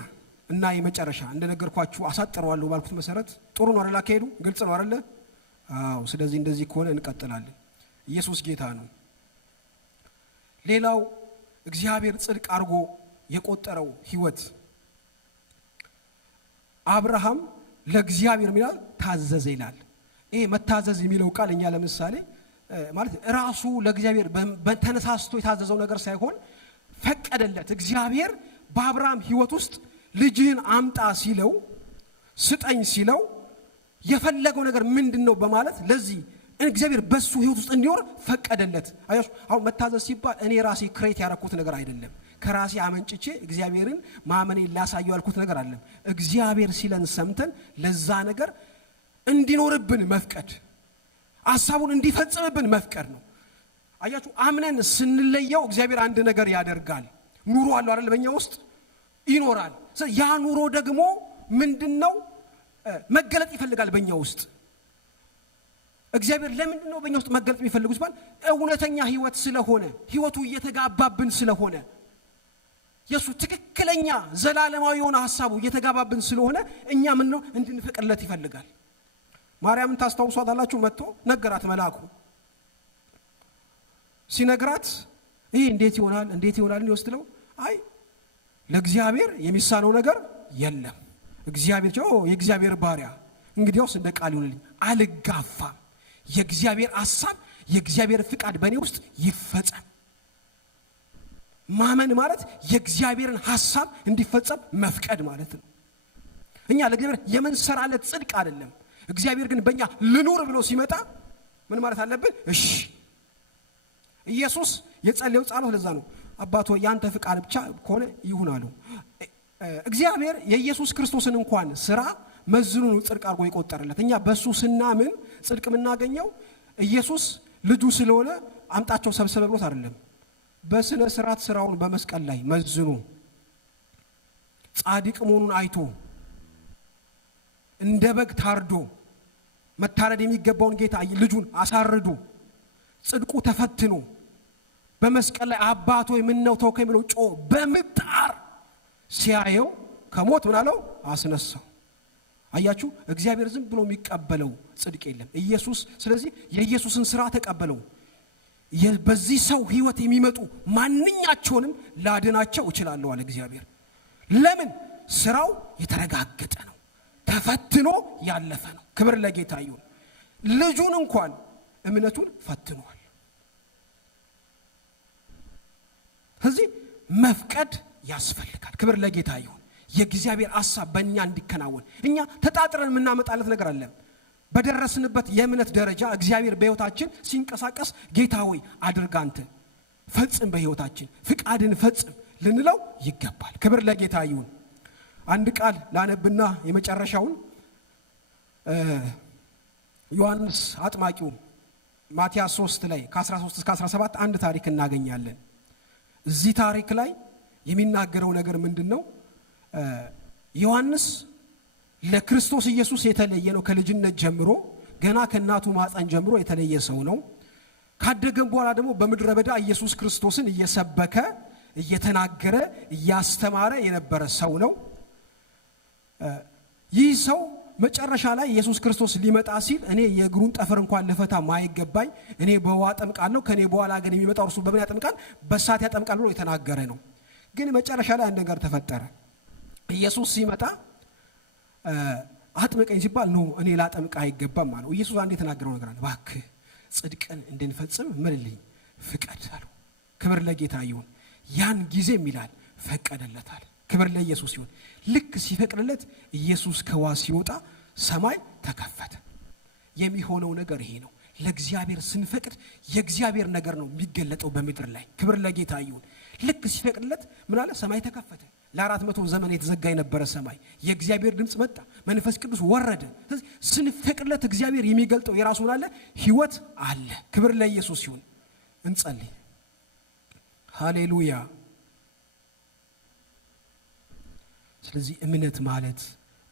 እና የመጨረሻ እንደነገርኳችሁ አሳጥረዋለሁ ባልኩት መሰረት ጥሩ ነው አይደል? አካሄዱ ግልጽ ነው አይደል? አዎ። ስለዚህ እንደዚህ ከሆነ እንቀጥላለን። ኢየሱስ ጌታ ነው። ሌላው እግዚአብሔር ጽድቅ አድርጎ የቆጠረው ህይወት አብርሃም ለእግዚአብሔር ይላል ታዘዘ ይላል። ይሄ መታዘዝ የሚለው ቃል እኛ ለምሳሌ ማለት ራሱ ለእግዚአብሔር በተነሳስቶ የታዘዘው ነገር ሳይሆን ፈቀደለት። እግዚአብሔር በአብርሃም ሕይወት ውስጥ ልጅህን አምጣ ሲለው ስጠኝ ሲለው የፈለገው ነገር ምንድነው በማለት ለዚህ እግዚአብሔር በሱ ሕይወት ውስጥ እንዲኖር ፈቀደለት። አያችሁ አሁን መታዘዝ ሲባል እኔ ራሴ ክሬት ያደረኩት ነገር አይደለም። ከራሴ አመንጭቼ እግዚአብሔርን ማመኔን ላሳየው ያልኩት ነገር አይደለም። እግዚአብሔር ሲለን ሰምተን ለዛ ነገር እንዲኖርብን መፍቀድ፣ ሐሳቡን እንዲፈጽምብን መፍቀድ ነው። አያችሁ አምነን ስንለየው እግዚአብሔር አንድ ነገር ያደርጋል። ኑሮ አለው አይደል? በእኛ ውስጥ ይኖራል። ያ ኑሮ ደግሞ ምንድነው? መገለጥ ይፈልጋል በእኛ ውስጥ። እግዚአብሔር ለምንድን ነው በእኛ ውስጥ መገለጥ የሚፈልጉት ባል እውነተኛ ህይወት ስለሆነ ህይወቱ እየተጋባብን ስለሆነ የሱ ትክክለኛ ዘላለማዊ የሆነ ሐሳቡ እየተጋባብን ስለሆነ እኛ ምን ነው እንድንፈቅድለት ይፈልጋል። ማርያምን ታስታውሷታላችሁ? መጥቶ ነገራት መልአኩ። ሲነግራት ይሄ እንዴት ይሆናል ይወስድለው? አይ ለእግዚአብሔር የሚሳነው ነገር የለም። እግዚአብሔር የእግዚአብሔር ባሪያ እንግዲያውስ እንደ ቃል ይሁንልኝ፣ አልጋፋም። የእግዚአብሔር ሐሳብ የእግዚአብሔር ፍቃድ በእኔ ውስጥ ይፈጸም። ማመን ማለት የእግዚአብሔርን ሐሳብ እንዲፈጸም መፍቀድ ማለት ነው። እኛ ለእግዚአብሔር የምንሰራለት ጽድቅ አይደለም። እግዚአብሔር ግን በእኛ ልኑር ብሎ ሲመጣ ምን ማለት አለብን? እሺ። ኢየሱስ የጸለየው ጸሎት ለዛ ነው። አባቶ ያንተ ፍቃድ ብቻ ከሆነ ይሁን አለው። እግዚአብሔር የኢየሱስ ክርስቶስን እንኳን ስራ መዝኑ ጽድቅ አድርጎ ይቆጠርለት። እኛ በሱ ስናምን ጽድቅ የምናገኘው ኢየሱስ ልጁ ስለሆነ አምጣቸው ሰብሰበ ብሎት አይደለም። በስነ ስርዓት ስራውን በመስቀል ላይ መዝኑ ጻድቅ መሆኑን አይቶ እንደ በግ ታርዶ መታረድ የሚገባውን ጌታ ልጁን አሳርዶ ጽድቁ ተፈትኖ በመስቀል ላይ አባቶ ምነው ተውከኝ ብሎ ጮ በምጣር ሲያየው ከሞት ምን አለው? አስነሳው። አያችሁ እግዚአብሔር ዝም ብሎ የሚቀበለው ጽድቅ የለም። ኢየሱስ ስለዚህ የኢየሱስን ስራ ተቀበለው። በዚህ ሰው ህይወት የሚመጡ ማንኛቸውንም ላድናቸው እችላለሁ አለ እግዚአብሔር። ለምን? ስራው የተረጋገጠ ነው፣ ተፈትኖ ያለፈ ነው። ክብር ለጌታ ይሁን። ልጁን እንኳን እምነቱን ፈትኗል። ስለዚህ መፍቀድ ያስፈልጋል። ክብር ለጌታ ይሁን። የእግዚአብሔር ሐሳብ በእኛ እንዲከናወን እኛ ተጣጥረን የምናመጣለት ነገር አለ። በደረስንበት የእምነት ደረጃ እግዚአብሔር በህይወታችን ሲንቀሳቀስ ጌታ ሆይ አድርግ፣ አንተ ፈጽም፣ በህይወታችን ፍቃድን ፈጽም ልንለው ይገባል። ክብር ለጌታ ይሁን። አንድ ቃል ላነብና የመጨረሻውን ዮሐንስ አጥማቂው ማቲያስ 3 ላይ ከ13 እስከ 17 አንድ ታሪክ እናገኛለን። እዚህ ታሪክ ላይ የሚናገረው ነገር ምንድነው? ዮሐንስ ለክርስቶስ ኢየሱስ የተለየ ነው። ከልጅነት ጀምሮ ገና ከእናቱ ማፀን ጀምሮ የተለየ ሰው ነው። ካደገም በኋላ ደግሞ በምድረ በዳ ኢየሱስ ክርስቶስን እየሰበከ እየተናገረ እያስተማረ የነበረ ሰው ነው። ይህ ሰው መጨረሻ ላይ ኢየሱስ ክርስቶስ ሊመጣ ሲል እኔ የእግሩን ጠፈር እንኳን ልፈታ ማይገባኝ እኔ በውሃ አጠምቃለሁ፣ ከኔ በኋላ ግን የሚመጣው እርሱ በምን ያጠምቃል? በእሳት ያጠምቃል ብሎ የተናገረ ነው። ግን መጨረሻ ላይ አንድ ነገር ተፈጠረ። ኢየሱስ ሲመጣ አጥምቀኝ ሲባል ነው እኔ ላጠምቅ አይገባም አለው። ኢየሱስ አንድ የተናገረው ነገር አለ። እባክህ ጽድቅን እንድንፈጽም ምልልኝ ፍቀድ አለው። ክብር ለጌታ ይሁን። ያን ጊዜም ይላል ፈቀደለታል። ክብር ለኢየሱስ ይሁን። ልክ ሲፈቅድለት ኢየሱስ ከዋስ ሲወጣ ሰማይ ተከፈተ። የሚሆነው ነገር ይሄ ነው። ለእግዚአብሔር ስንፈቅድ የእግዚአብሔር ነገር ነው የሚገለጠው በምድር ላይ። ክብር ለጌታ ይሁን። ልክ ሲፈቅድለት ምን አለ? ሰማይ ተከፈተ። ለ400 ዘመን የተዘጋ የነበረ ሰማይ የእግዚአብሔር ድምፅ መጣ፣ መንፈስ ቅዱስ ወረደ። ስለዚህ ስንፈቅድለት እግዚአብሔር የሚገልጠው የራሱ ምን አለ? ህይወት አለ። ክብር ለኢየሱስ ይሁን። እንጸልይ። ሃሌሉያ። ስለዚህ እምነት ማለት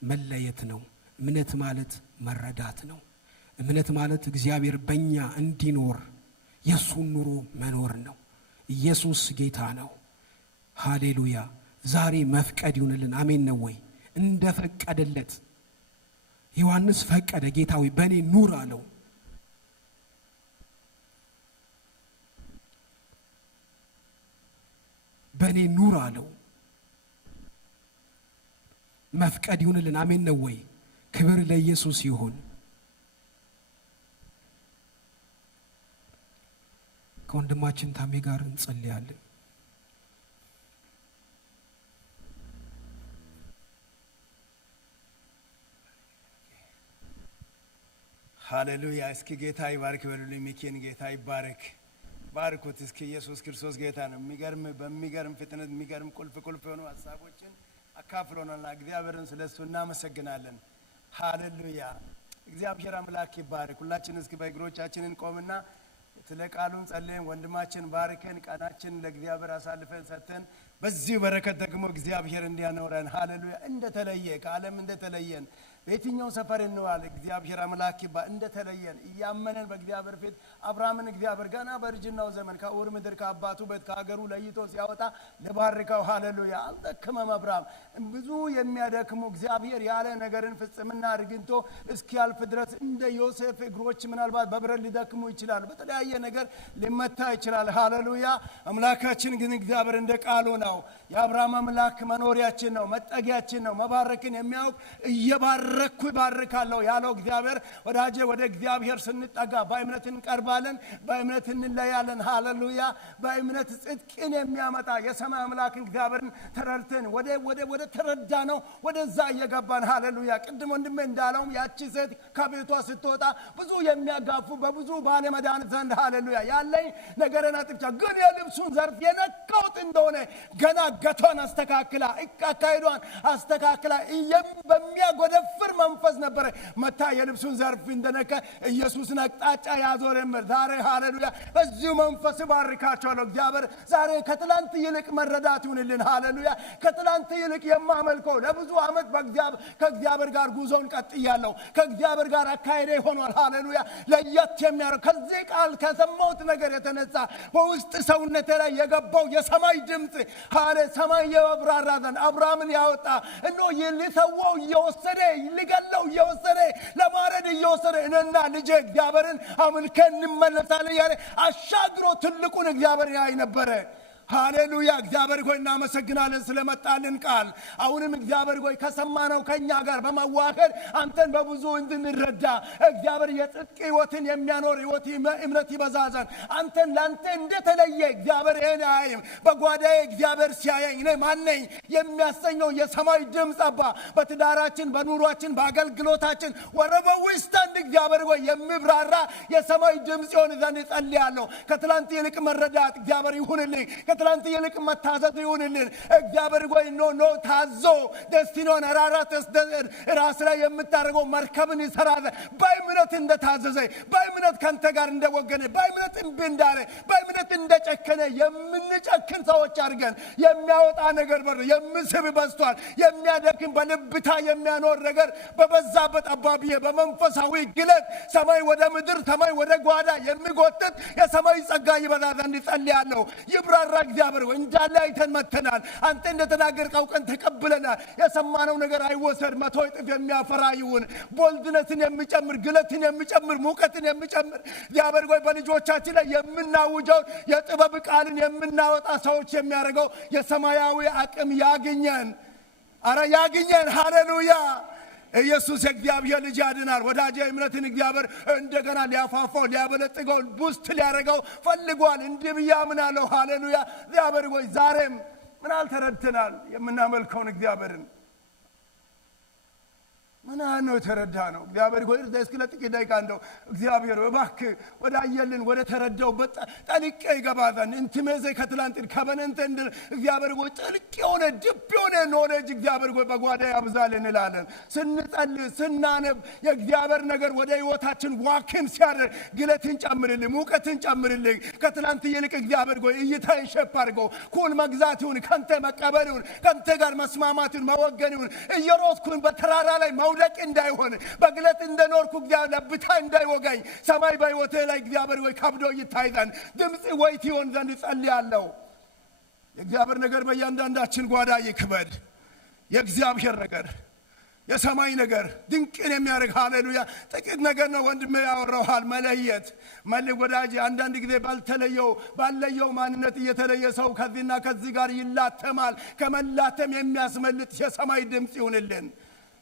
መለየት ነው። እምነት ማለት መረዳት ነው። እምነት ማለት እግዚአብሔር በእኛ እንዲኖር የእሱን ኑሮ መኖር ነው። ኢየሱስ ጌታ ነው። ሃሌሉያ። ዛሬ መፍቀድ ይሁንልን። አሜን ነው ወይ? እንደፈቀደለት ዮሐንስ ፈቀደ። ጌታዊ በእኔ ኑር አለው። በእኔ ኑር አለው። መፍቀድ ይሁንልን። አሜን ነው ወይ? ክብር ለኢየሱስ ይሁን። ከወንድማችን ታሜ ጋር እንጸልያለን። ሃሌሉያ። እስኪ ጌታ ይባርክ በሉልኝ። ሚኪን ጌታ ይባርክ። ባርኩት እስኪ። ኢየሱስ ክርስቶስ ጌታ ነው። በሚገርም ፍጥነት የሚገርም ቁልፍ የሆኑ ሀሳቦችን አካፍሎናል። እግዚአብሔርን ስለሱ እናመሰግናለን። ሃሌሉያ። እግዚአብሔር አምላክ ይባርክ። ሁላችን እስኪ በእግሮቻችን እንቆምና ስለ ቃሉን ጸልየን ወንድማችን ባርከን ቀናችን ለእግዚአብሔር አሳልፈን ሰጥተን በዚህ በረከት ደግሞ እግዚአብሔር እንዲያኖረን። ሃሌሉያ። እንደተለየ ከዓለም እንደተለየን በየትኛው ሰፈር እንዋል እግዚአብሔር አምላክ እንደተለየን እያመነን በእግዚአብሔር ፊት አብርሃምን እግዚአብሔር ገና በእርጅናው ዘመን ከኡር ምድር ከአባቱ ቤት ከሀገሩ ለይቶ ሲያወጣ ለባርከው። ሃሌሉያ። አልደከመም አብርሃም። ብዙ የሚያደክሙ እግዚአብሔር ያለ ነገርን ፍጽምና አድርግቶ እስኪያልፍ ድረስ እንደ ዮሴፍ እግሮች ምናልባት በብረት ሊደክሙ ይችላል፣ በተለያየ ነገር ሊመታ ይችላል። ሃሌሉያ። አምላካችን ግን እግዚአብሔር እንደ ቃሉ ነው። የአብርሃም አምላክ መኖሪያችን ነው፣ መጠጊያችን ነው። መባረክን የሚያውቅ እየባረኩ ይባርካለሁ ያለው እግዚአብሔር። ወዳጄ ወደ እግዚአብሔር ስንጠጋ በእምነት እንቀርባለን፣ በእምነት እንለያለን። ሃሌሉያ። በእምነት ጽድቅን የሚያመጣ የሰማይ አምላክ እግዚአብሔርን ተረድተን ወደ ተረዳ ነው ወደዛ እየገባን። ሃሌሉያ። ቅድም ወንድሜ እንዳለውም ያቺ ሴት ከቤቷ ስትወጣ ብዙ የሚያጋፉ በብዙ ባለ መድኃኒት ዘንድ ሃሌሉያ ያለኝ ነገርን አጥብቻ ግን የልብሱን ዘርፍ የነካሁት እንደሆነ ገና ገቷን አስተካክላ አካሄዷን አስተካክላ በሚያጎደፍር መንፈስ ነበረ መታ የልብሱን ዘርፍ እንደነከ ኢየሱስን አቅጣጫ ያዞረምር። ዛሬ ሃሌሉያ በዚሁ መንፈስ ባርካቸዋለሁ። እግዚአብሔር ዛሬ ከትላንት ይልቅ መረዳት ይሁንልን። ሃሌሉያ። ከትላንት ይልቅ የማመልከው ለብዙ ዓመት ከእግዚአብሔር ጋር ጉዞን ቀጥያለሁ። ከእግዚአብሔር ጋር አካሄደ ሆኗል። ሃሌሉያ። ለየት የሚያደርግ ከዚህ ቃል ከሰማሁት ነገር የተነሳ በውስጥ ሰውነቴ ላይ የገባው የሰማይ ድምፅ ሰማይ የብራራ ዘንድ አብርሃምን ያወጣ እነሆ ሊሰዋው እየወሰደ ሊገለው እየወሰደ ለማረድ እየወሰደ እኔና ልጄ እግዚአብሔርን አምልከን እንመለሳለን ያለ አሻግሮ ትልቁን እግዚአብሔር ያይ ነበረ። ሃሌሉያ። እግዚአብሔር ሆይ እናመሰግናለን ስለመጣልን ቃል። አሁንም እግዚአብሔር ሆይ ከሰማነው ከኛ ጋር በመዋከል አንተን በብዙ እንድንረዳ እግዚአብሔር የጽድቅ ሕይወትን የሚያኖር ሕይወት እምነት ይበዛዘን አንተን ለአንተ እንደተለየ እግዚአብሔር ይህን አይም በጓዳዬ እግዚአብሔር ሲያየኝ እኔ ማነኝ የሚያሰኘው የሰማይ ድምፅ አባ በትዳራችን በኑሯችን በአገልግሎታችን ወረበው ስተንድ እግዚአብሔር ሆይ የሚብራራ የሰማይ ድምፅ ይሆን ዘንድ ጸልያለሁ። ከትላንት ይልቅ መረዳት እግዚአብሔር ይሁንልኝ። ከትላንት ይልቅ መታዘዝ ይሁንልን። እግዚአብሔር ሆይ ኖ ታዞ ደስቲኖን ራስ ላይ የምታደርገው መርከብን ይሰራል። በእምነት እንደታዘዘ በእምነት ከንተ ጋር እንደወገነ በእምነት እምቢ እንዳለ በእምነት እንደጨከነ የምንጨክን ሰዎች አድርገን የሚያወጣ ነገር በር የምስብ በዝቷል። የሚያደክም በልብታ የሚያኖር ነገር በበዛበት አባብዬ በመንፈሳዊ ግለት ሰማይ ወደ ምድር ሰማይ ወደ ጓዳ የሚጎትት የሰማይ ጸጋ ይበዛ ዘንድ ጸልያለሁ። ይብራራ እግዚአብሔር ወይ እንዳለ አይተን መተናል። አንተ እንደተናገርከው ቀን ተቀብለናል። የሰማነው ነገር አይወሰድ፣ 100 እጥፍ የሚያፈራ ይሁን። ቦልድነትን የሚጨምር ግለትን የሚጨምር ሙቀትን የሚጨምር እግዚአብሔር ወይ በልጆቻችን ላይ የምናውጀው የጥበብ ቃልን የምናወጣ ሰዎች የሚያደርገው የሰማያዊ አቅም ያግኘን። አረ ያግኘን። ሃሌሉያ። ኢየሱስ የእግዚአብሔር ልጅ ያድናል። ወዳጄ እምነትን እግዚአብሔር እንደገና ሊያፋፋው ሊያበለጥገው ቡስት ሊያደርገው ፈልጓል። እንዲህ ብዬ አምናለሁ። ሃሌሉያ። እግዚአብሔር ወይ ዛሬም ምን አልተረድተናል የምናመልከውን እግዚአብሔርን ምን ነው የተረዳ ነው። እግዚአብሔር ሆይ እስኪ ለጥቂት ደቂቃ እንደው እግዚአብሔር እባክህ ወደ አየልን ወደ ተረዳው ጠልቄ ይገባዛን እንትሜዜ ከትላንት ከበነንተ እንደ እግዚአብሔር ሆይ ጥልቅ የሆነ ድብ የሆነ ኖሌጅ እግዚአብሔር ሆይ በጓዳ ያብዛል እንላለን። ስንጸልይ ስናነብ የእግዚአብሔር ነገር ወደ ህይወታችን ዋክም ሲያደርግ ግለትን ጨምርልኝ፣ ሙቀትን ጨምርልኝ። ከትላንት ይልቅ እግዚአብሔር ሆይ እይታን ሸፕ አድርገው ኩል መግዛት ይሁን፣ ከንተ መቀበል ይሁን፣ ከንተ ጋር መስማማት ይሁን፣ መወገን ይሁን። እየሮጥኩኝ በተራራ ላይ መውደቅ እንዳይሆን በግለት እንደኖርኩ እግዚአብሔር ለብታ እንዳይወጋኝ ሰማይ በሕይወቴ ላይ እግዚአብሔር ወይ ከብዶ ይታይዘን ድምፅ ወይት ይሆን ዘንድ ጸልያለሁ። የእግዚአብሔር ነገር በእያንዳንዳችን ጓዳ ይክበድ። የእግዚአብሔር ነገር የሰማይ ነገር ድንቅን የሚያደርግ ሃሌሉያ። ጥቂት ነገር ነው ወንድሜ ያወራሃል መለየት ወዳጅ አንዳንድ ጊዜ ባለየው ማንነት እየተለየ ሰው ከዚህና ከዚህ ጋር ይላተማል። ከመላተም የሚያስመልጥ የሰማይ ድምፅ ይሁንልን።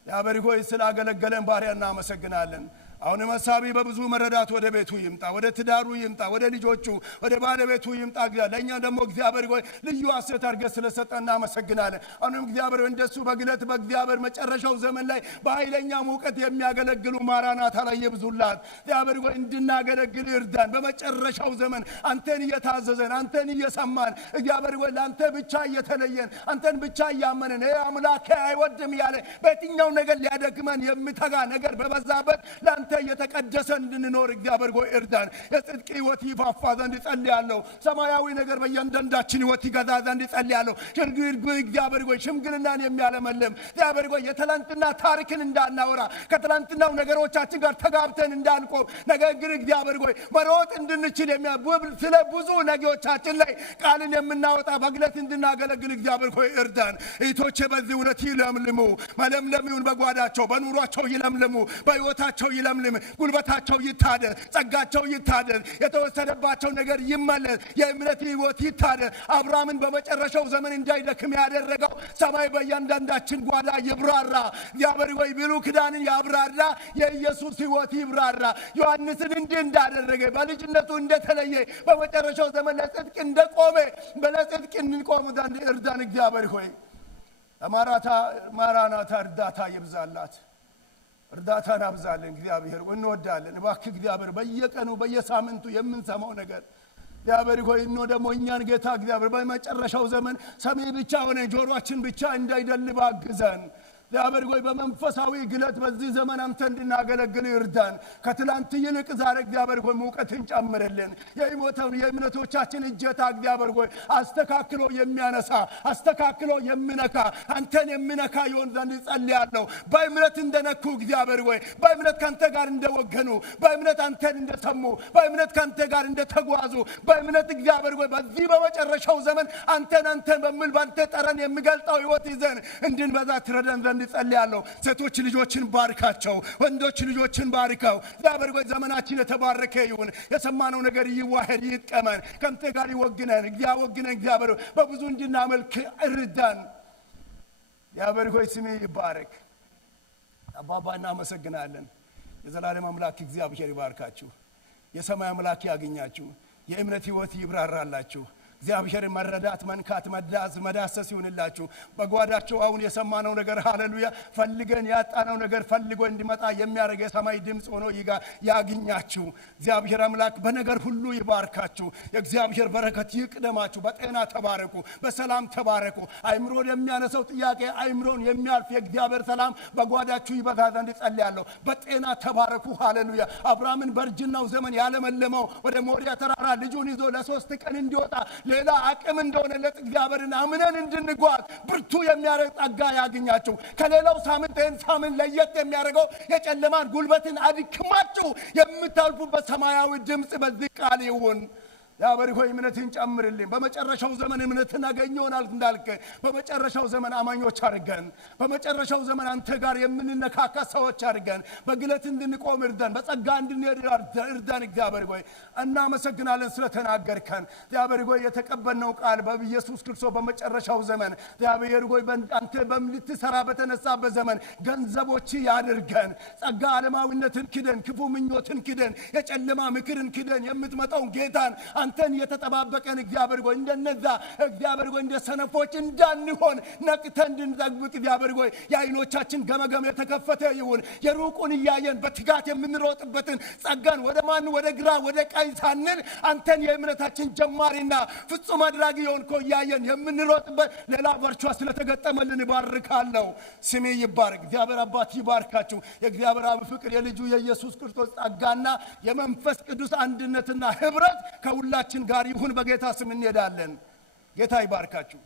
እግዚአብሔር ሆይ ስላገለገለን ባሪያ እናመሰግናለን። አሁን መሳቢ በብዙ መረዳት ወደ ቤቱ ይምጣ፣ ወደ ትዳሩ ይምጣ፣ ወደ ልጆቹ ወደ ባለቤቱ ይምጣ። ለእኛ ደግሞ እግዚአብሔር ሆይ ልዩ ሐሴት አድርገህ ስለሰጠን እናመሰግናለን። አሁንም እግዚአብሔር እንደሱ በግለት በእግዚአብሔር መጨረሻው ዘመን ላይ በኃይለኛ ሙቀት የሚያገለግሉ ማራናታ ላይ ይብዙላት። እግዚአብሔር ሆይ እንድናገለግል እርዳን። በመጨረሻው ዘመን አንተን እየታዘዘን አንተን እየሰማን እግዚአብሔር ሆይ ለአንተ ብቻ እየተለየን አንተን ብቻ እያመንን አምላኬ አይወድም ያለ በየትኛው ነገር ሊያደክመን የምተጋ ነገር በበዛበት ለአንተ የተቀደሰ እንድንኖር እግዚአብሔር ሆይ እርዳን። የጽድቅ ሕይወት ይፋፋ ዘንድ ጸልያለሁ። ሰማያዊ ነገር በእያንዳንዳችን ሕይወት ይገዛ ዘንድ ጸልያለሁ። እግዚአብሔር ሆይ ሽምግልናን የሚያለመልም እግዚአብሔር ሆይ የትላንትና ታሪክን እንዳናወራ ከትላንትናው ነገሮቻችን ጋር ተጋብተን እንዳንቆም ነገር ግን እግዚአብሔር ሆይ መሮጥ እንድንችል ስለ ብዙ ነገሮቻችን ላይ ቃልን የምናወጣ በግለት እንድናገለግል እግዚአብሔር ሆይ እርዳን። እህቶቼ በዚህ እውነት ይለምልሙ። መለምለም ይሁን በጓዳቸው በኑሯቸው ይለምልሙ፣ በሕይወታቸው ይለምልም፣ ጉልበታቸው ይታደስ፣ ጸጋቸው ይታደስ፣ የተወሰደባቸው ነገር ይመለስ፣ የእምነት ሕይወት ይታደስ። አብርሃምን በመጨረሻው ዘመን እንዳይደክም ያደረገው ሰማይ በእያንዳንዳችን ጓዳ ይብራራ። እግዚአብሔር ሆይ ብሉይ ኪዳንን ያብራራ የኢየሱስ ሕይወት ይብራራ። ዮሐንስን እንዲህ እንዳደረገ በልጅነቱ እንደተለየ በመጨረሻው ዘመን ለጽድቅ እንደቆመ በለጽድቅ እንቆም ዘንድ እርዳን። እግዚአብሔር ሆይ ማራናታ እርዳታ ይብዛላት። እርዳታን አብዛለን። እግዚአብሔር እንወዳለን። እባክህ እግዚአብሔር በየቀኑ በየሳምንቱ የምንሰማው ነገር እግዚአብሔር ሆይ ደግሞ እኛን ጌታ እግዚአብሔር በመጨረሻው ዘመን ሰሚ ብቻ ሆነ ጆሮአችን ብቻ እንዳይደልብ አግዘን። እግዚአብሔር ሆይ በመንፈሳዊ ግለት በዚህ ዘመን አንተ እንድናገለግል ይርዳን። ከትላንት ይልቅ ዛሬ እግዚአብሔር ሆይ ሙቀትን ጨምርልን። የእምነቶቻችን እጀታ እግዚአብሔር ሆይ አስተካክሎ የሚያነሳ አስተካክሎ የሚነካ አንተን የሚነካ ይሆን ዘንድ ጸልያለሁ። በእምነት እንደነኩ እግዚአብሔር ሆይ በእምነት ካንተ ጋር እንደወገኑ በእምነት አንተን እንደሰሙ በእምነት ካንተ ጋር እንደተጓዙ በእምነት እግዚአብሔር ሆይ በዚህ በመጨረሻው ዘመን አንተን በሚል ባንተ ጠረን የሚገልጠው ሕይወት ይዘን እንድንበዛ ትረዳን ዘንድ ጸልያለሁ። ሴቶች ልጆችን ባርካቸው፣ ወንዶች ልጆችን ባርከው። እግዚአብሔር ሆይ ዘመናችን የተባረከ ይሁን። የሰማነው ነገር ይዋሄድ ይጥቀመን፣ ከአንተ ጋር ይወግነን። እግዚአብሔር በብዙ እንድናመልክ እርዳን። እግዚአብሔር ሆይ ስሜ ይባረክ። አባባ እናመሰግናለን። የዘላለም አምላክ እግዚአብሔር ይባርካችሁ። የሰማይ አምላክ ያገኛችሁ። የእምነት ሕይወት ይብራራላችሁ። እግዚአብሔር መረዳት መንካት መዳሰስ ይሁንላችሁ። በጓዳቸው አሁን የሰማነው ነገር ሃሌሉያ ፈልገን ያጣነው ነገር ፈልጎ እንዲመጣ የሚያደርግ የሰማይ ድምፅ ሆኖ ያግኛችሁ። እግዚአብሔር አምላክ በነገር ሁሉ ይባርካችሁ። የእግዚአብሔር በረከት ይቅደማችሁ። በጤና ተባረኩ፣ በሰላም ተባረኩ። አይምሮን የሚያነሳው ጥያቄ አይምሮን የሚያልፍ የእግዚአብሔር ሰላም በጓዳችሁ ይበዛ ዘንድ ጸልያለሁ። በጤና ተባረኩ። ሃሌሉያ አብርሃምን በእርጅናው ዘመን ያለመለመው ወደ ሞሪያ ተራራ ልጁን ይዞ ለ3 ቀን እንዲወጣ ሌላ አቅም እንደሆነለት እግዚአብሔርን አምነን እንድንጓዝ ብርቱ የሚያደርግ ጸጋ ያገኛችሁ። ከሌላው ሳምንት ይህን ሳምንት ለየት የሚያደርገው የጨለማን ጉልበትን አድክማችሁ የምታልፉበት ሰማያዊ ድምፅ በዚህ ቃል ይሁን። እግዚአብሔር ሆይ እምነትን ጨምርልን። በመጨረሻው ዘመን እምነትን አገኘውናል እንዳልከ በመጨረሻው ዘመን አማኞች አድርገን፣ በመጨረሻው ዘመን አንተ ጋር የምንነካካ ሰዎች አድርገን፣ በግለት እንድንቆም እርዳን፣ በጸጋ እንድንሄድ እርዳን። እግዚአብሔር ሆይ እናመሰግናለን ስለተናገርከን። እግዚአብሔር ሆይ የተቀበልነው ቃል በኢየሱስ ክርስቶስ በመጨረሻው ዘመን እግዚአብሔር ሆይ አንተ በምልትሰራ በተነሳበት ዘመን ገንዘቦች ያድርገን። ጸጋ ዓለማዊነትን ክደን፣ ክፉ ምኞትን ክደን፣ የጨለማ ምክርን ክደን የምትመጣውን ጌታን አንተን የተጠባበቀን እግዚአብሔር ሆይ እንደነዛ እግዚአብሔር ሆይ እንደ ሰነፎች እንዳንሆን ነቅተን እንድንጠብቅ እግዚአብሔር ሆይ የዓይኖቻችን ገመገም የተከፈተ ይሁን። የሩቁን እያየን በትጋት የምንሮጥበትን ጸጋን ወደ ማን ወደ ግራ ወደ ቀኝ ሳንል አንተን የእምነታችን ጀማሪና ፍጹም አድራጊ የሆንከው እያየን የምንሮጥበት ሌላ ቨርቹ ስለተገጠመልን ባርካለሁ። ስሜ ይባረክ። እግዚአብሔር አባት ይባርካችሁ። የእግዚአብሔር አብ ፍቅር የልጁ የኢየሱስ ክርስቶስ ጸጋና የመንፈስ ቅዱስ አንድነትና ህብረት ከሁላችን ጋር ይሁን። በጌታ ስም እንሄዳለን። ጌታ ይባርካችሁ።